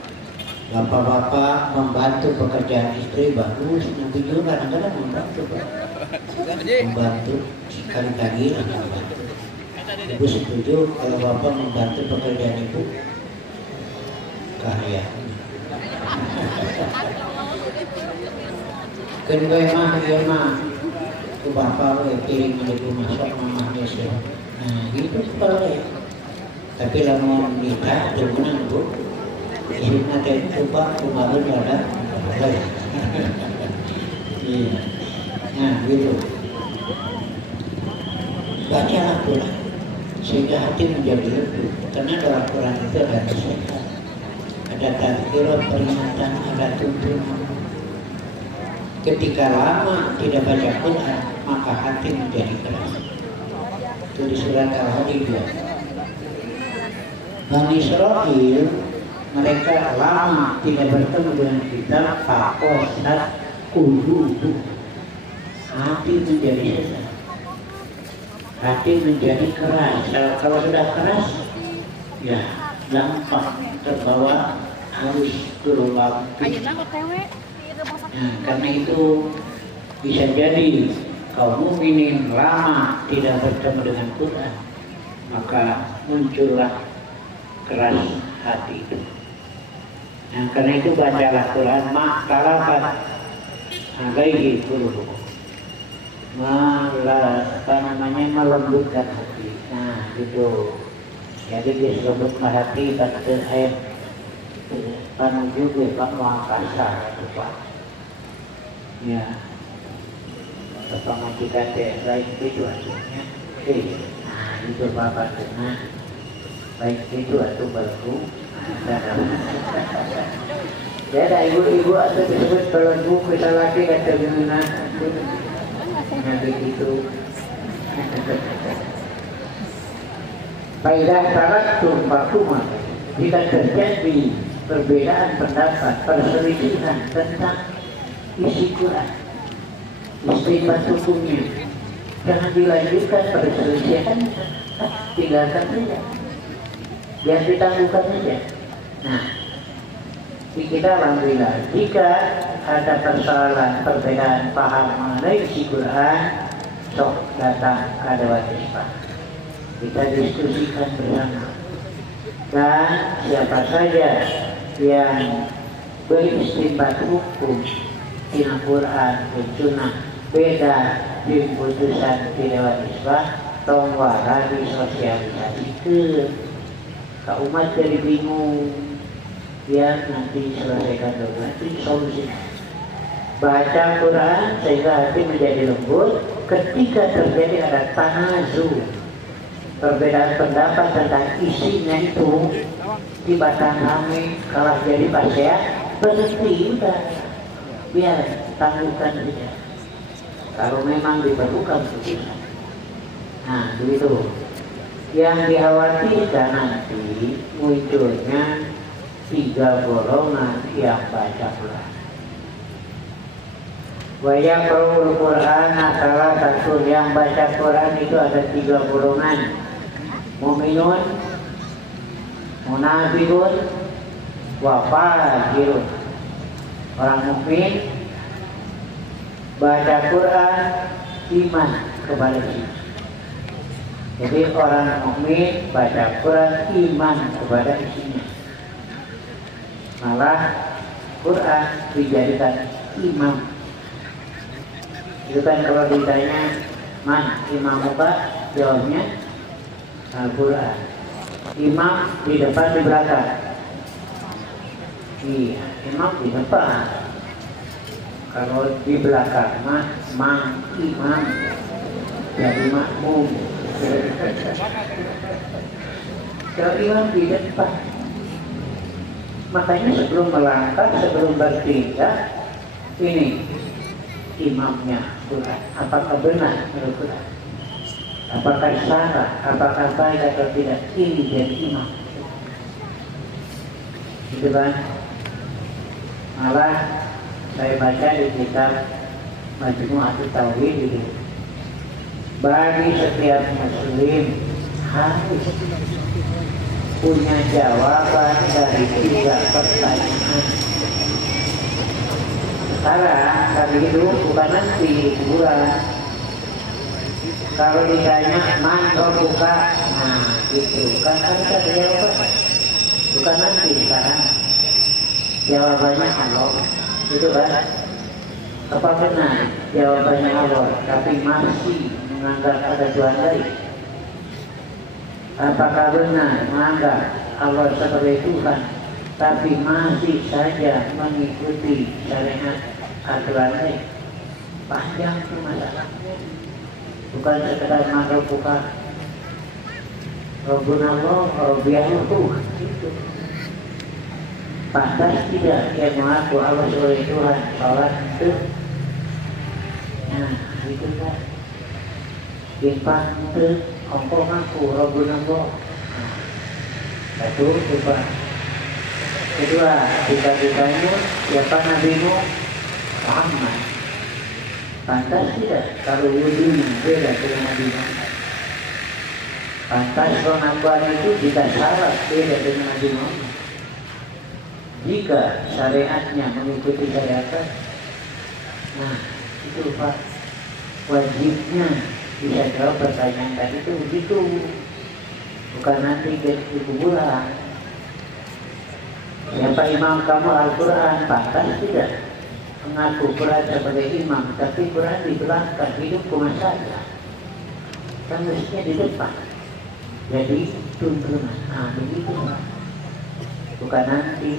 Bapak-bapak membantu pekerjaan istri bagus, nanti juga kadang-kadang membantu Pak. Membantu sekali-kali membantu. Ibu setuju kalau Bapak membantu pekerjaan Ibu? Karya. Kedua mah ya mah, ke Bapak piring Ibu masak mamahnya sih. Nah gitu boleh. Tapi lama nikah tuh menang Bu. Isinya teh coba kemarin ada. Iya. Nah gitu. Bacalah Quran sehingga hati menjadi lebih. Karena dalam Quran itu ada nasihat, ada tazkirah, peringatan, ada tuntunan. Ketika lama tidak baca Quran, maka hati menjadi keras. Itu di surat Al-Hadid. Bani Israil mereka lama tidak bertemu dengan kita, fakosat qulubuhum, hati menjadi sesat, hati menjadi keras. Kalau sudah keras, ya gampang terbawa arus gelombang. Nah, karena itu bisa jadi kaum mukminin lama tidak bertemu dengan Quran, maka muncullah keras hati itu. Nah, karena itu bacalah Quran, ma'talafat alaihi qulubuhum, melembutkan hati. Nah, gitu. Jadi disebut hati kata ayat panuju ke Pak Mahakasa itu Pak. Ya, Bapak majikan teh lain itu hasilnya. Nah, itu Bapak kena baik itu atau belenggu. Ya ada ibu-ibu atau disebut belenggu, kita lagi kata gimana? Nah begitu. Faidah taraktum bakumah, jika terjadi perbedaan pendapat, perselisihan tentang isi Quran, istimewa hukumnya, jangan dilanjutkan perselisihan, tinggalkan saja, biar ditangguhkan saja. Nah, di kita alhamdulillah, jika ada persoalan perbedaan paham mengenai isi Quran, sok datang ada wajib kita diskusikan bersama. Dan siapa saja yang beristimbat hukum tina Quran jeung Sunnah beda jeung putusan di Dewan Islah tong wara disosialisasikeun ka umat jadi bingung biar nanti selesaikan dulu nanti solusi baca Quran sehingga hati menjadi lembut ketika terjadi ada tanazu perbedaan pendapat tentang isinya itu di batang rame kalah jadi pasea berhenti udah biar tangguhkan saja kalau memang diperlukan putusan. Nah begitu yang dikhawatirkan nanti munculnya 3 golongan yang baca Quran. Waya perlu Quran salah satu yang baca Quran itu ada 3 golongan. Mu'minun, munafiqun, wa fajirun. Orang mukmin baca Quran iman kepada Allah. Jadi orang mukmin baca Quran iman kepada isinya. Malah Quran dijadikan imam. Itu kan kalau ditanya man imam apa jawabnya Al-Quran. Imam di depan di belakang. Iya, imam di depan. Kalau di belakang mang imam jadi makmum. Kalau imam di depan. Makanya sebelum melangkah, sebelum bertindak, ini imamnya Quran. Apakah benar menurut Quran? Apakah salah? Apakah baik atau tidak? Ini jadi imam. Gitu kan? Malah saya baca di kitab Majmu'atut Tauhid ini. Bagi setiap muslim harus punya jawaban dari 3 pertanyaan. Sekarang kali itu bukan nanti bulan. Kalau ditanya man buka, nah itu kan harus ada jawaban. Bukan nanti sekarang. Jawabannya Allah, itu kan? Apa benar jawabannya Allah, tapi masih menganggap ada Tuhan lain? Apakah benar menganggap Allah sebagai Tuhan, tapi masih saja mengikuti syariat aturan lain? Panjang itu masalahnya. Bukan sekedar makhluk buka Rabbuna Allah, Rabbiyahu itu. Pantas tidak yang mengaku Allah sebagai Tuhan, sholat itu. Nah, itu kan. Infak itu, engkau ngaku Rabbuna Allah. Satu, coba. Kedua, kita-kitanya siapa nabimu? Muhammad. Pantas tidak kalau wujudnya beda dengan Nabi Muhammad. Pantas pengakuan itu jika syarat beda dengan Nabi Muhammad. Jika syariatnya mengikuti syariat, nah itu Pak wajibnya bisa jawab pertanyaan tadi itu begitu. Bukan nanti di kuburan. Siapa imam kamu Al-Quran? Pantas tidak mengaku Quran sebagai imam, tapi Quran di belakang, hidup cuma saja. Kan mestinya di depan. Jadi tuntunan. Nah begitu Pak. Bukan nanti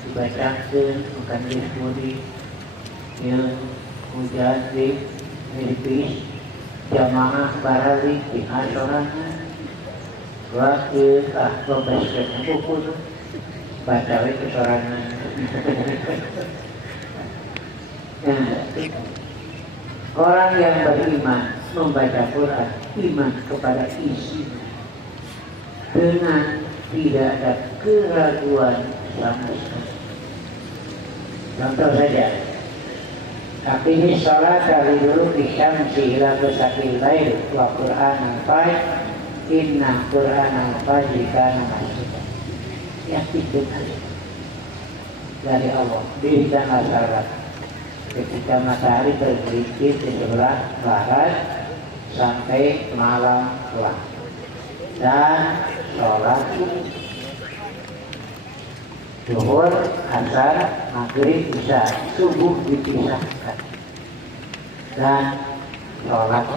dibacakan, bukan diskusi, yang mujadid, nilpis, jamaah baralik, di asorangan, wakil, probeskan buku, baca itu sorangan. Nah, orang yang beriman membaca Quran, iman kepada isi dengan tidak ada keraguan sama sekali. Contoh saja, aqimis shalat dari dulu isyamsi ila ghasaqil lail wa Quran al-fajr inna Quran al-fajr kana mashhura. Yakin benar dari Allah, dirikanlah salat ketika matahari tergelincir di sebelah barat sampai malam pulang dan sholat subuh. zuhur, asar, maghrib, isya, subuh dipisahkan. Dan sholat.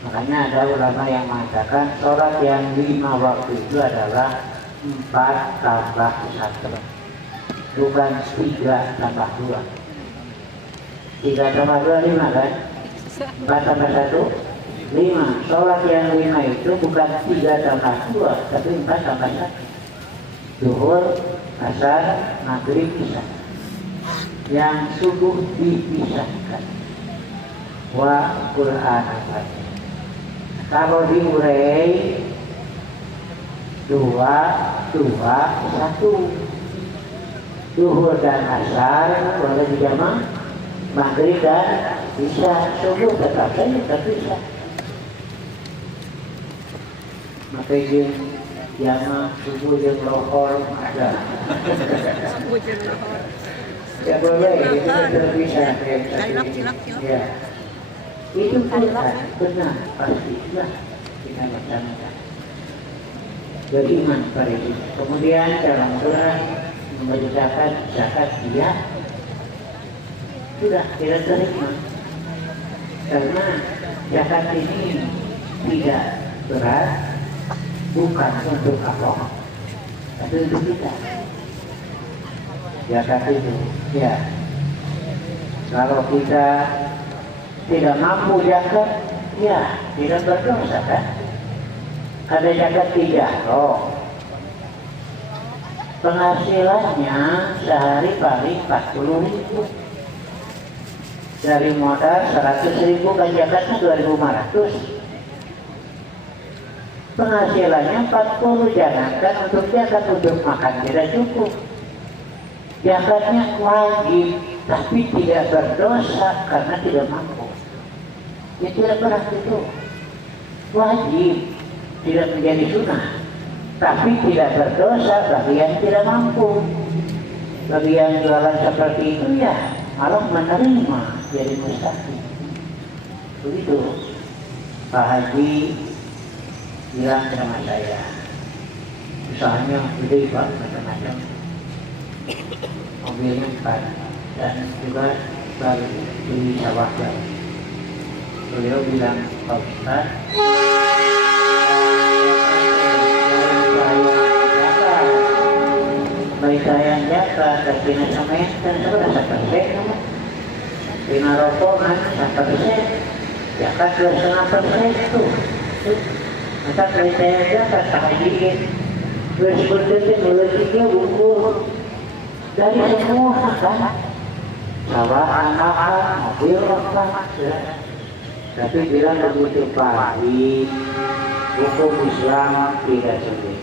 Makanya ada ulama yang mengatakan sholat yang 5 waktu itu adalah 4 tambah 1, bukan 3 tambah 2. 3 tambah 2 5 kan? 4 tambah 1 5. Sholat yang 5 itu bukan 3 tambah 2, tapi 4 tambah 1. Zuhur, asar, maghrib, isya. Yang subuh dipisahkan. Wa Qur'an al-Fatihah. Kalau diurai 2, 2, 1. Zuhur dan asar boleh dijamak, maghrib dan isya. Subuh tetap saja tapi isya. Maka jamak subuh yang lohor ada. Ya boleh, itu terpisah. Ya. Itu benar, pasti lah kita laksanakan. Beriman pada itu. Kemudian dalam Quran memberitakan zakat dia sudah tidak terima, karena zakat ini tidak berat, bukan untuk Allah, tapi untuk kita. Zakat itu, ya, kalau kita tidak mampu zakat, ya tidak berdosa kan? Ada zakat tidak? Oh, penghasilannya sehari paling 40.000. Dari modal 100.000 kan zakatnya 2.500. Penghasilannya 40, jangankan untuk zakat, untuk makan tidak cukup. Zakatnya wajib, tapi tidak berdosa karena tidak mampu. Ya tidak berat itu, wajib, tidak menjadi sunnah, tapi tidak berdosa bagi yang tidak mampu. Bagi yang jualan seperti itu ya malah menerima jadi mustahil. Begitu Pak Haji bilang sama saya, usahanya gede Pak, macam-macam, mobilnya 4 dan juga baru beli sawah baru. Beliau bilang, Pak Ustaz, baik saya yang jaka, terkena semen, dan sebenarnya saya persen, kena rokok, saya persen, jaka 2,5% itu. Maka kalau saya jaka, tak hajiin, 2,5% mulai buku dari semua, kan? Sawah, anak, mobil, apa, tapi bilang begitu Pak Haji, hukum Islam tidak sulit.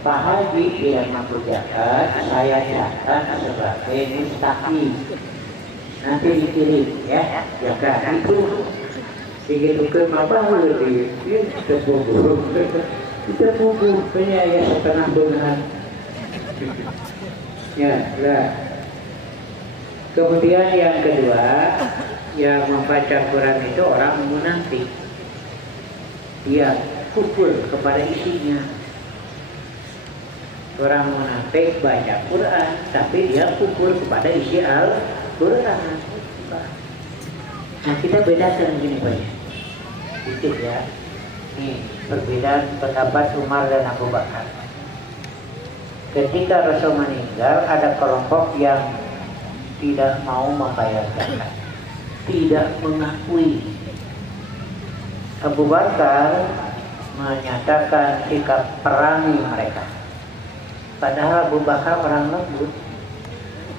Pak Haji tidak mampu zakat, saya catat sebagai mustahil. Nanti dikirim ya, zakat itu begitu ke apa lebih kita bubuh punya ya setengah bulan. Ya, lah. Kemudian yang kedua, yang membaca Quran itu orang munafik. Dia kufur kepada isinya. Orang munafik baca Quran, tapi dia kufur kepada isi Al-Quran. Nah kita bedakan begini Pak. Itu ya. Ini perbedaan pendapat Umar dan Abu Bakar. Ketika Rasul meninggal, ada kelompok yang tidak mau membayar zakat, tidak mengakui. Abu Bakar menyatakan sikap perangi mereka. Padahal Abu Bakar orang lembut,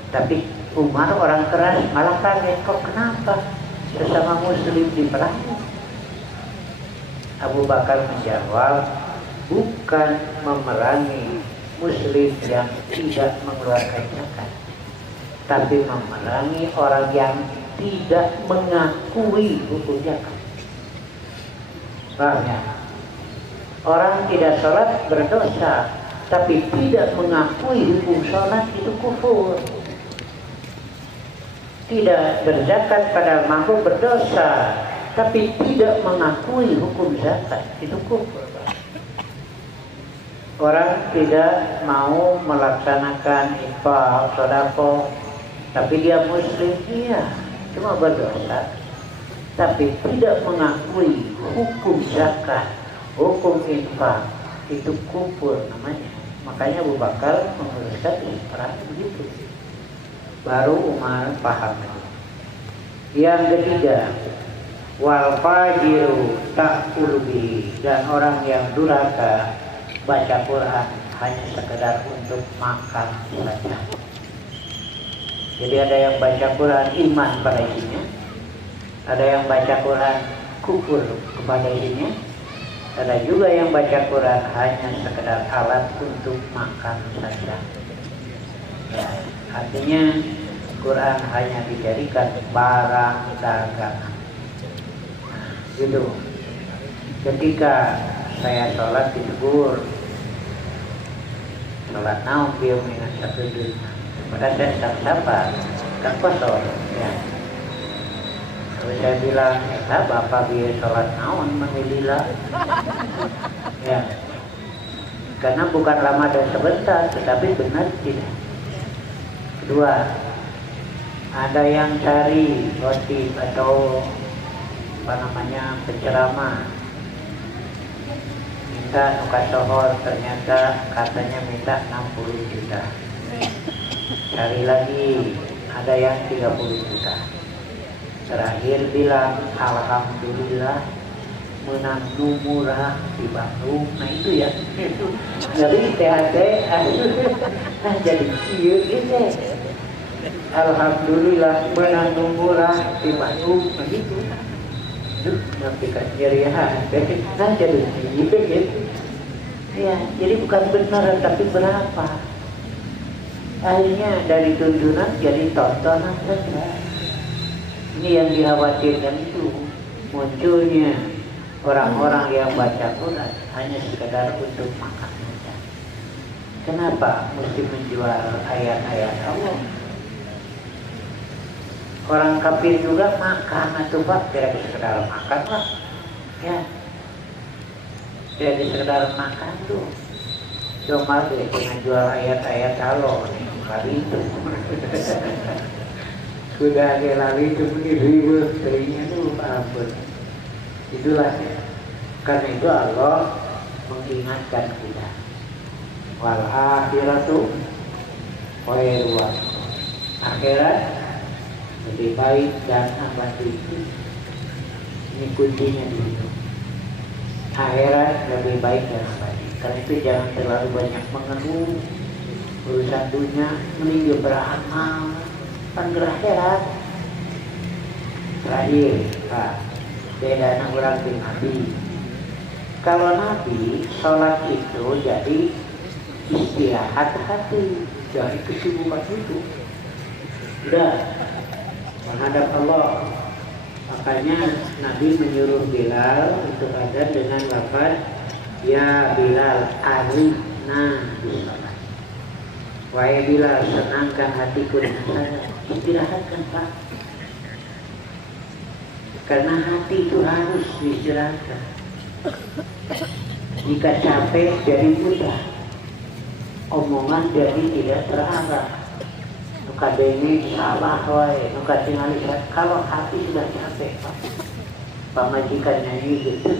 tapi Umar orang keras, malah kaget, kok kenapa sesama muslim diperangi? Abu Bakar menjawab, bukan memerangi muslim yang tidak mengeluarkan zakat, tapi memerangi orang yang tidak mengakui hukum zakat. Paham ya? Orang tidak sholat berdosa, tapi tidak mengakui hukum sholat itu kufur. Tidak berzakat pada mampu berdosa, tapi tidak mengakui hukum zakat itu kufur. orang tidak mau melaksanakan infak, sedekah, tapi dia muslim, iya, cuma berdosa, tapi tidak mengakui hukum zakat, hukum infak, itu kufur namanya. Makanya Abu Bakar menguruskan perang begitu. Baru Umar paham. Yang ketiga, wal fajiru ta'kul bihi, dan orang yang durhaka baca Quran hanya sekedar untuk makan saja. Jadi ada yang baca Quran iman pada isinya, ada yang baca Quran kufur kepada isinya, ada juga yang baca Quran hanya sekedar alat untuk makan saja. Ya, artinya Quran hanya dijadikan barang dagangan. Gitu. Ketika saya sholat ditegur, sholat naum dia minat satu dunia. Padahal saya tak sabar, tak kosong. Ya. Kalau saya bilang, ya bapak biar sholat naum menilailah. Ya. Karena bukan lama dan sebentar, tetapi benar tidak. Kedua, ada yang cari khotib atau penceramah, minta nuka sohor, ternyata katanya minta 60 juta. Cari lagi, ada yang 30 juta. Terakhir bilang alhamdulillah menang murah di Bandung. Nah itu ya, jadi THT jadi iya gitu. Alhamdulillah menang murah di Bandung, begitu. Menyampaikan jariah, nah jadi gitu. Ya, jadi bukan benar tapi berapa. Akhirnya dari tuntunan jadi tontonan saja. Ini yang dikhawatirkan itu, munculnya orang-orang yang baca Quran hanya sekedar untuk makan saja. Kenapa mesti menjual ayat-ayat Allah? Orang kafir juga makan atau Pak, tidak sekedar makan lah, ya, tidak sekedar makan tuh. Cuma dia jual ayat-ayat Allah nih, kali itu. Sudah dia lali itu ribet, terinya tuh ampun. Itulah ya. Karena itu Allah mengingatkan kita. Wal akhiratu khairun. Akhirat lebih baik dan abadi. Ini kuncinya di situ. Akhirat lebih baik dan abadi. Karena itu jangan terlalu banyak mengeluh urusan dunia, mending beramal panggil akhirat. Terakhir, Pak, beda anak orang dengan Nabi. Kalau Nabi sholat itu jadi istirahat hati dari kesibukan itu. Udah menghadap Allah. Makanya Nabi menyuruh Bilal untuk azan dengan lafaz ya Bilal arifna bisalat. Wahai Bilal, senangkan hatiku dengan saya. Istirahatkan Pak. Karena hati itu harus diistirahatkan. Jika capek jadi mudah, omongan jadi tidak terarah. Nuka dene salah wae, nuka tinggal lihat. Kalau hati sudah capek, Pak, pamajikan nyanyi gitu.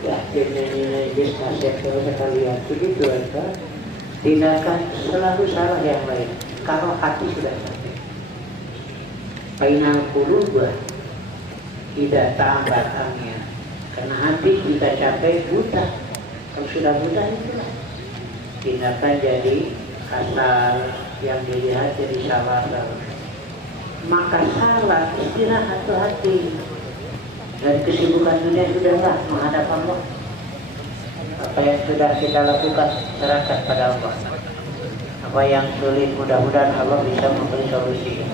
Ya, nyanyi bis kaset sekalian begitu kan. Tindakan selalu salah yang lain. Kalau hati sudah capek. Painal qulub tidak tambat angin. Karena hati jika capek buta. Kalau sudah buta itulah. Tindakan jadi kasar, yang dilihat jadi salah. Maka salah istirahat hati. Dan kesibukan dunia sudahlah menghadap Allah. Apa yang sudah kita lakukan serahkan pada Allah. Apa yang sulit mudah-mudahan Allah bisa memberi solusi.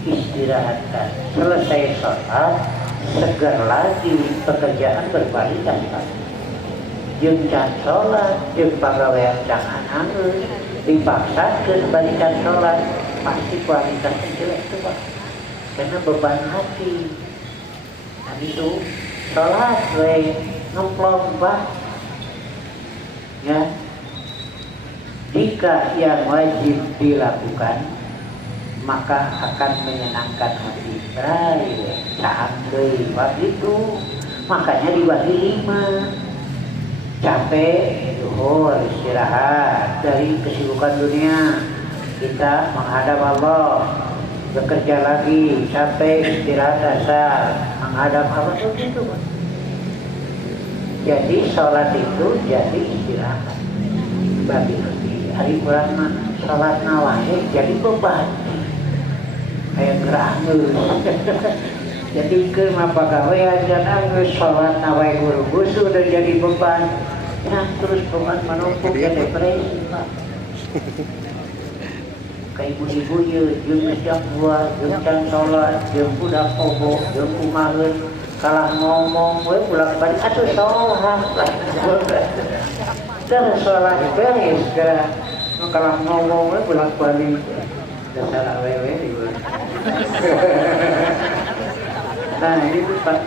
Istirahatkan. Selesai sholat, segar lagi pekerjaan berbalik-balik. Jeung can sholat, jeung pagawean jangan angus, dipaksakan balikan sholat, pasti kualitasnya jelek itu Pak. Karena beban hati. Nah itu sholat ngeplong Pak. Ya, jika yang wajib dilakukan maka akan menyenangkan hati. Saham deui itu, makanya dibagi 5. Capek, zuhur, istirahat dari kesibukan dunia, kita menghadap Allah, bekerja lagi, capek, istirahat asar, menghadap Allah itu. Jadi sholat itu jadi istirahat. Bagi hari kurang sholat nawahe jadi beban. Kayak gerangus. Jadi ke apa gawe aja nangis sholat nawahe guru sudah jadi beban. Ya terus beban menumpuk ya depresi Pak. Kayak ibu-ibu ya, jeung jam 2, jeung can sholat, jeung budak kobok, jeung kumaheun kalah ngomong, we bolak-balik atuh sholat. Dah sholat beres geura. Kalah ngomong we bolak-balik. Dasar awewe ieu. Nah, itu Pak.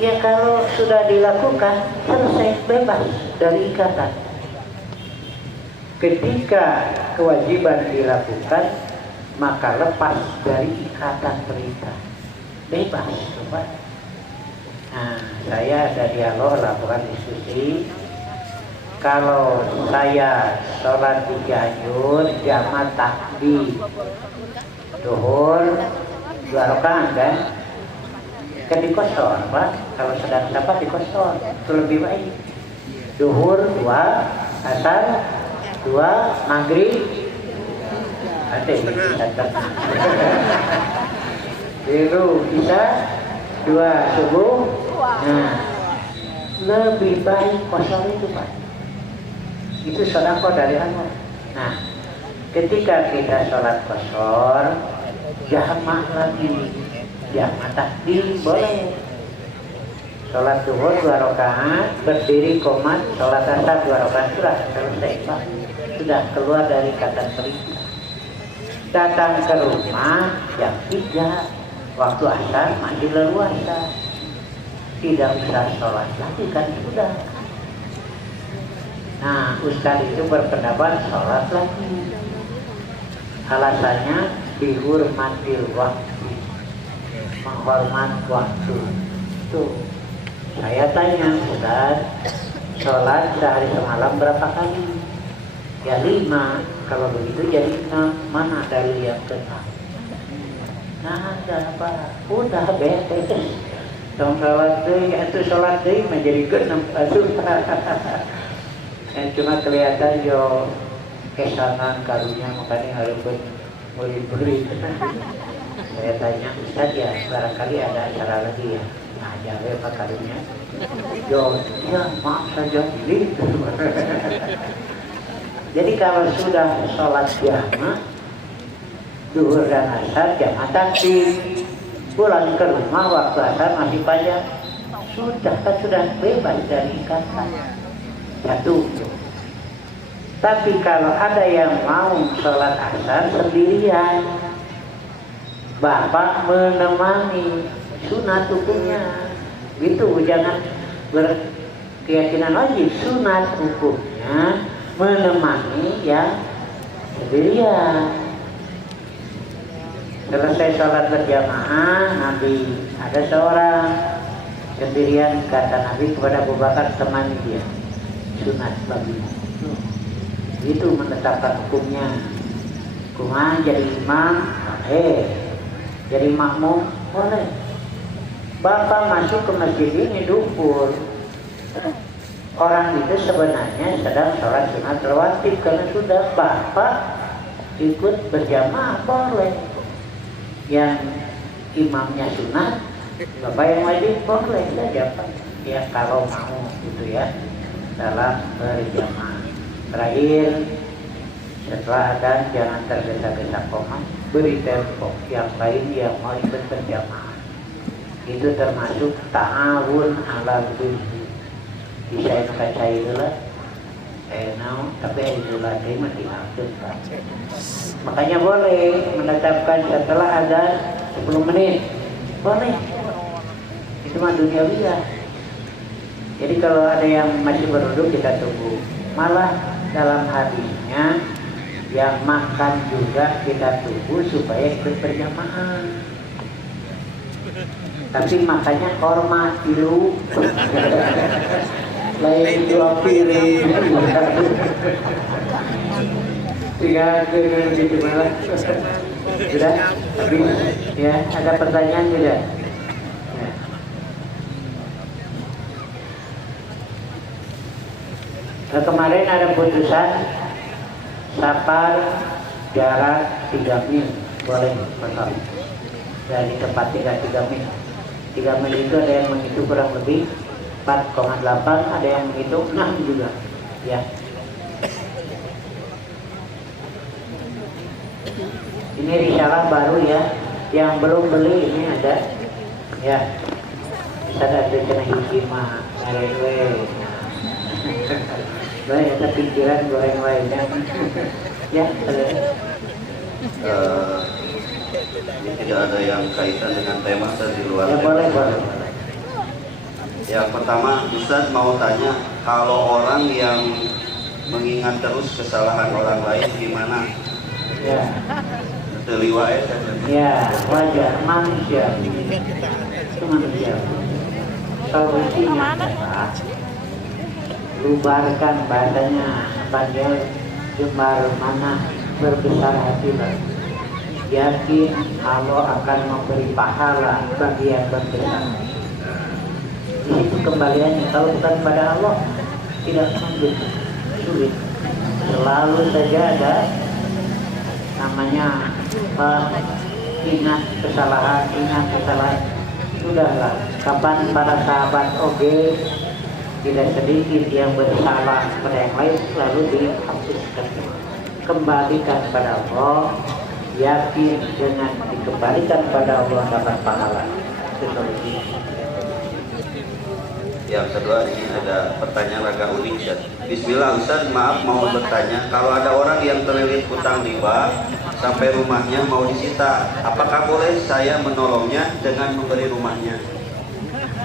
Ya kalau sudah dilakukan, selesai, bebas dari ikatan. Ketika kewajiban dilakukan, maka lepas dari ikatan perintah. Bebas, Pak. Nah, saya ada dialog, lakukan diskusi. Kalau saya sholat di Cianjur, jamaah takbir, duhur, 2 rakaat kan? Kan dikosor, Pak. Kalau sedang dapat dikosor, itu lebih baik. Duhur 2, asar 2, maghrib ada biru bisa 2 subuh. Nah, lebih baik kosor itu Pak. Itu sedekah dari Allah. Nah, ketika kita sholat kosor, jamaah lagi, jamaah takbir boleh. Sholat zuhur 2 rakaat, berdiri qomat, sholat asar 2 rakaat, sudah selesai Pak. Sudah keluar dari kata perintah. Datang ke rumah jam 3, waktu asar masih leluasa, tidak usah sholat lagi kan sudah. Nah, Ustaz itu berpendapat sholat lagi. Alasannya dihormatil waktu, menghormat waktu. Tuh, saya tanya Ustaz, sholat sehari semalam berapa kali? Ya 5. Kalau begitu jadi 6. Mana dalil yang ke-6? Nah, ada apa? Udah beres. Dong sholat deui, atuh sholat deui menjadi ke-6 atuh. Dan cuma kelihatan yo kesanan karunya, makanya harus murid-murid. Saya tanya Ustaz ya, barangkali ada acara lagi ya. Nah, jaga Pak karunya. Yo, ya maaf saja ini. Jadi kalau sudah sholat jamaah, zuhur dan asar jamaah takbir, pulang ke rumah waktu asar masih pajak, sudah kan sudah bebas dari ikatan. Jatuh. Tapi kalau ada yang mau sholat asar sendirian, bapak menemani, sunat hukumnya. Gitu, jangan berkeyakinan wajib, sunat hukumnya menemani yang sendirian. Selesai sholat berjamaah, Nabi ada seorang sendirian, kata Nabi kepada Abu Bakar, temani dia, sunat bagimu. Itu menetapkan hukumnya. Hukumnya jadi imam, jadi makmum boleh. Bapak masuk ke masjid ini dukul, orang itu sebenarnya sedang sholat sunat rawatib, karena sudah bapak ikut berjamaah boleh. Yang imamnya sunat, bapak yang wajib boleh saja Pak. Ya kalau mau gitu ya, dalam berjamaah. Terakhir, setelah adzan jangan tergesa-gesa qomat, beri tempo yang lain yang mau ikut berjamaah. Itu termasuk ta'awun ala birri. Bisa yang kacai dulu, tapi itu lagi mati akhir Pak. Makanya boleh menetapkan setelah adzan 10 menit, boleh. Itu mah duniawi ya. Jadi kalau ada yang masih beruduk kita tunggu. Malah dalam hadisnya yang makan juga kita tunggu supaya ikut berjamaah. Tapi makannya korma dulu. Lain 2 piring. Tiga gitu malah. Sudah? Habis? Ya, ada pertanyaan tidak? Ya. Nah, kemarin ada putusan safar jarak 3 mil boleh betul dari tempat 3 mil. 3 mil itu ada yang menghitung kurang lebih 4,8, ada yang menghitung 6 juga. Ya. Ini risalah baru ya, yang belum beli ini ada. Ya. Bisa ada kena hikmah, RW. Baik, ada pikiran goreng lainnya. Ya, ini tidak ada yang kaitan dengan tema saya di luar. ya tema. boleh. Yang pertama, Ustaz mau tanya, kalau orang yang mengingat terus kesalahan orang lain gimana? Ya, Terliwa ya wajar manusia. Itu manusia. Solusinya adalah lubarkan bahasanya panggil jembar mana berbesar hatilah. Yakin Allah akan memberi pahala bagi yang berbesar. Di situ kembaliannya, kalau bukan pada Allah tidak mungkin, sulit. Selalu saja ada namanya ingat kesalahan. Sudahlah, kapan para sahabat tidak sedikit yang bersalah pada yang lain lalu dihapuskan, kembalikan pada Allah, yakin dengan dikembalikan pada Allah dapat pahala. Itu solusi. Yang kedua, ini ada pertanyaan agak unik, Ustaz. Bismillah, Ustaz, maaf mau bertanya, kalau ada orang yang terlilit hutang riba sampai rumahnya mau disita, apakah boleh saya menolongnya dengan memberi rumahnya?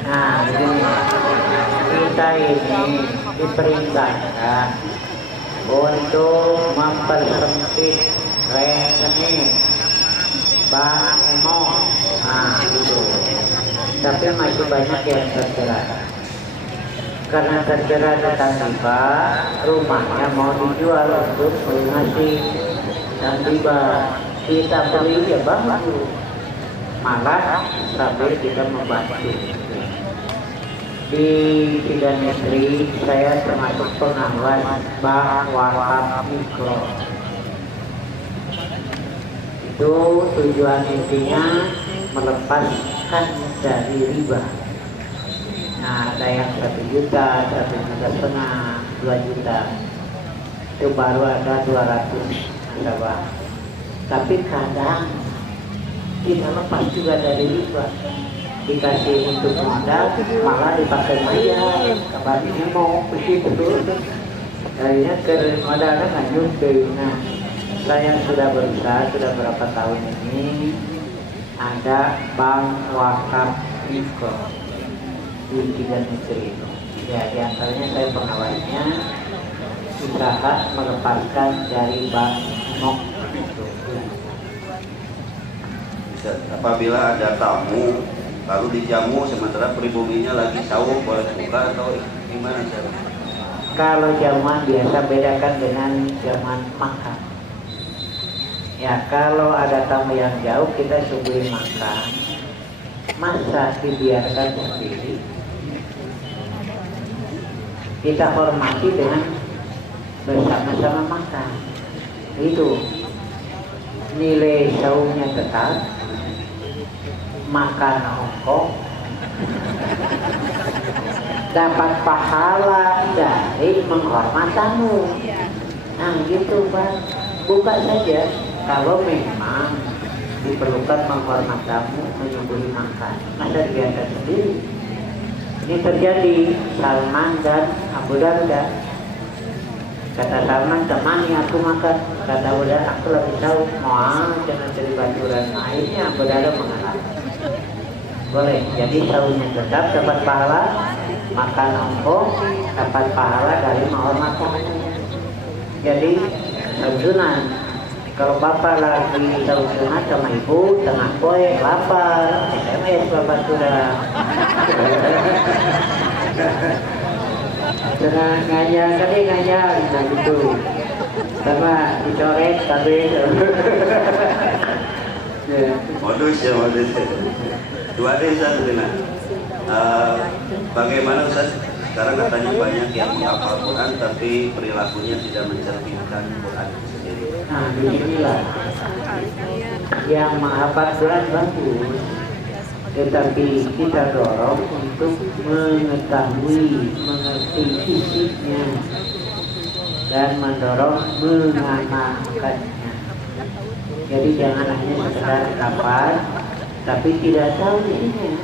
Nah, begini, kita ini diperintahkan untuk mempersempit rekening bank emo. Nah, gitu. Tapi masih banyak yang terjerat. Karena terjerat hutang riba, rumahnya mau dijual untuk melunasi dan riba. Kita beli ya bagus, malah sambil kita membantu. Di bidang negeri saya termasuk pengawas bank wakaf mikro. Itu tujuan intinya melepaskan dari riba. Nah, ada yang 1 juta, 1,5 juta, 2 juta. Itu baru ada 200 nasabah. Tapi kadang tidak lepas juga dari riba. Dikasih untuk modal, malah dipakai bayar. Kembalinya mau begitu dulu. Akhirnya ke modalnya nggak nyumpil. Nah, saya sudah berusaha, sudah berapa tahun ini ada bank wakaf mikro di 3 negeri itu. Ya, diantaranya saya pengawalnya usaha melepaskan dari bank nok itu. Apabila ada tamu lalu dijamu sementara pribuminya lagi sahur, boleh buka atau gimana cara? Kalau jamuan biasa bedakan dengan jamuan makan. Ya, kalau ada tamu yang jauh kita suguhi makan. Masa dibiarkan sendiri? Kita hormati dengan bersama-sama makan. Itu nilai sahurnya tetap, makan ongkos, dapat pahala dari menghormat tamu. Nah gitu Pak, buka saja kalau memang diperlukan menghormat tamu, menyuguhi makan. Masa biasa sendiri. Ini terjadi Salman dan Abu Darda. Kata Salman, temani aku makan. Kata Abu Darda, aku lagi tahu mau jangan cari baturan. Nah ini Abu Darda mengalah. Boleh, jadi sahurnya tetap dapat pahala, makan ongkos dapat pahala dari menghormati. Jadi sunat kalau bapak lagi sunat sama ibu tengah poe lapar SMS bapak sudah dengan ngajak tadi ngajak nah gitu sama dicoret tapi Modus ya modus. Dua desa Ustaz. Bagaimana Ustaz? Sekarang katanya banyak yang menghafal Quran tapi perilakunya tidak mencerminkan Quran itu sendiri. nah beginilah yang menghafal Quran bagus, tetapi kita dorong untuk mengetahui, mengerti isinya dan mendorong mengamalkannya. Jadi jangan hanya sekedar hafal tapi tidak tahu isinya,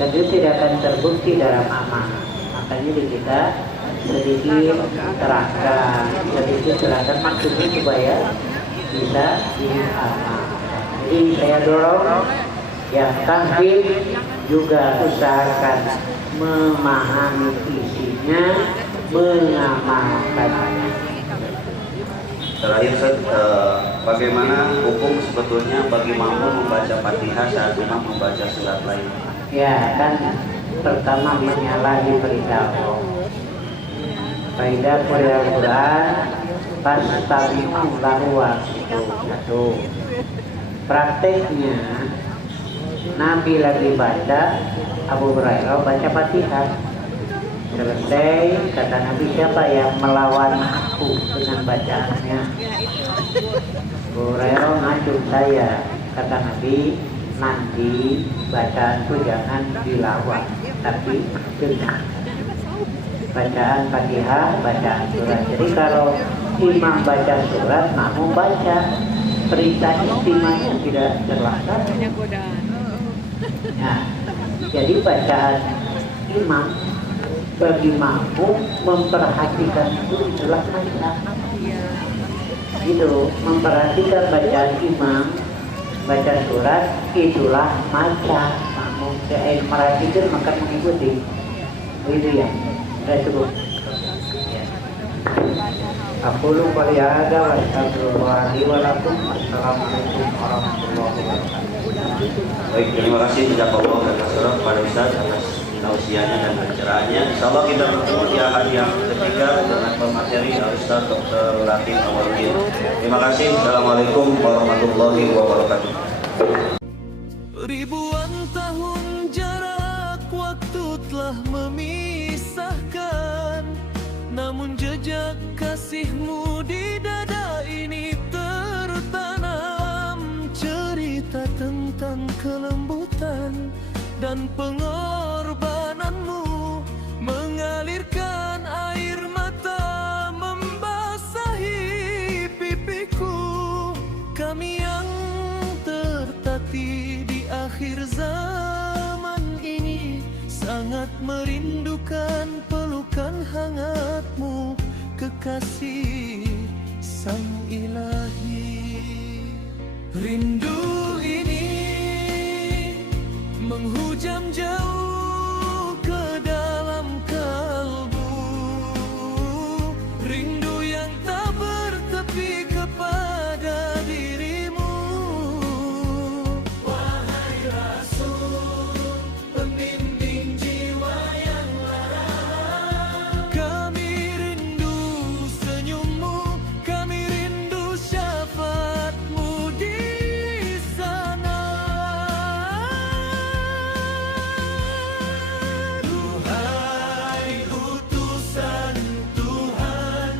dan itu tidak akan terbukti dalam amal. Makanya kita sedikit terangkan maksudnya supaya bisa diamalkan. Jadi saya dorong yang tahfidz juga usahakan memahami isinya, mengamalkannya. Terakhir Ustaz, bagaimana hukum sebetulnya bagi makmum membaca Fatihah saat imam membaca surat lain? Ya kan, pertama menyalahi beritahu. Faidah Quran fastami'u lahu itu satu. Prakteknya Nabi lagi baca, Abu Hurairah baca Fatihah. Selesai, kata Nabi, siapa yang melawan aku dengan bacaannya? Abu Hurairah ngajak saya, kata Nabi, nanti bacaanku jangan dilawan, tapi dengar. Bacaan Fatihah, bacaan surat. Jadi kalau imam baca surat, makmum baca, perintah istimanya tidak terlaksana. Nah, jadi bacaan imam bagi makmum memperhatikan itu dilaksanakan. Gitu, memperhatikan bacaan imam, baca surat, itulah maca makmum. Merhatikan maka mengikuti. Itu ya, sudah cukup. Aku lupa ada wa astagfirullahi wa lakum. Assalamualaikum warahmatullahi wabarakatuh. Baik, terima kasih jazakallahu khairan kepada Ustaz atas tausiahnya dan pencerahannya. Insyaallah kita bertemu di ahad yang ketiga dengan pemateri Ustaz Dr. Latif Awaludin. Terima kasih. Assalamualaikum warahmatullahi wabarakatuh. Ribuan tahun jarak waktu telah memisahkan, namun jejak kasihmu di dada ini tertanam. Cerita tentang kelembutan dan pengorbananmu mengalirkan air mata membasahi pipiku. Kami yang tertatih di akhir zaman ini sangat merindukan pelukan hangatmu, kekasih Sang Ilahi. Rindu ini menghujam jauh ke dalam kalbu, rindu yang tak bertepi kepada dirimu. Wahai Rasul, pembimbing jiwa yang lara, kami rindu senyummu, kami rindu syafaatmu di sana. Duhai utusan Tuhan,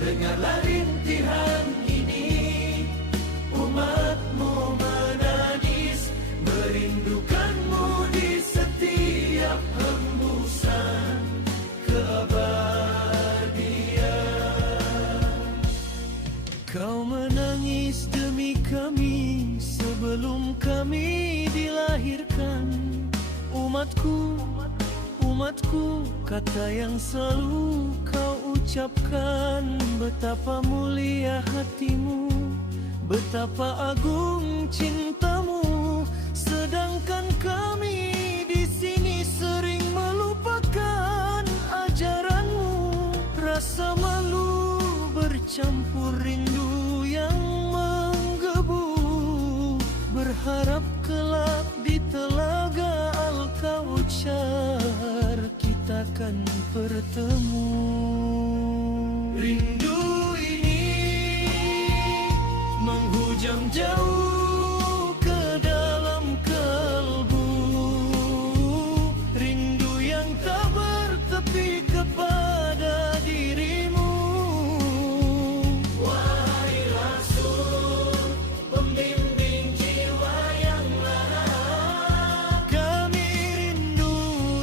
dengarlah rintihan ini. Umatmu menangis, merindukanmu di setiap hembusan keabadian. Kau menangis demi kami sebelum kami dilahirkan. Umatku, umatku, kata yang selalu kau ucapkan. Betapa mulia hatimu, betapa agung cintamu. Sedangkan kami di sini sering melupakan ajaranmu. Rasa malu bercampur rindu yang menggebu. Berharap kelak di telaga Al-Kautsar kita akan bertemu. Rindu ini menghujam jauh ke dalam kalbu. Rindu yang tak bertepi kepada dirimu. Wahai Rasul, pembimbing jiwa yang lara, kami rindu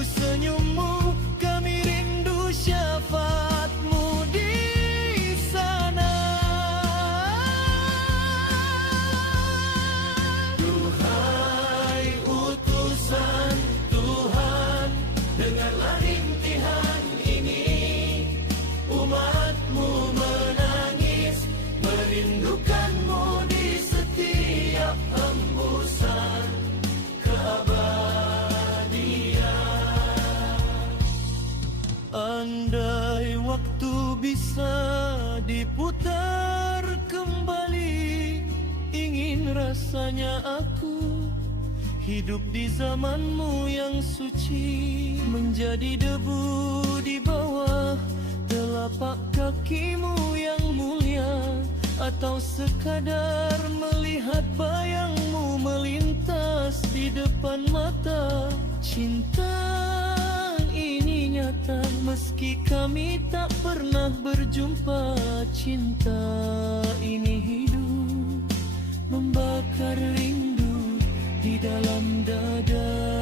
senyummu, kami rindu syafaatmu di sana. Duhai utusan Tuhan, dengarlah rintihan ini. Umatmu menangis, merindukanmu di setiap hembusan keabadian. Andai waktu bisa diputar kembali, ingin rasanya aku hidup di zamanmu yang suci, menjadi debu di bawah telapak kakimu yang mulia, atau sekadar melihat bayangmu melintas di depan mata. Cinta ini nyata meski kami tak pernah berjumpa. Cinta ini hidup membakar rindu di dalam dada.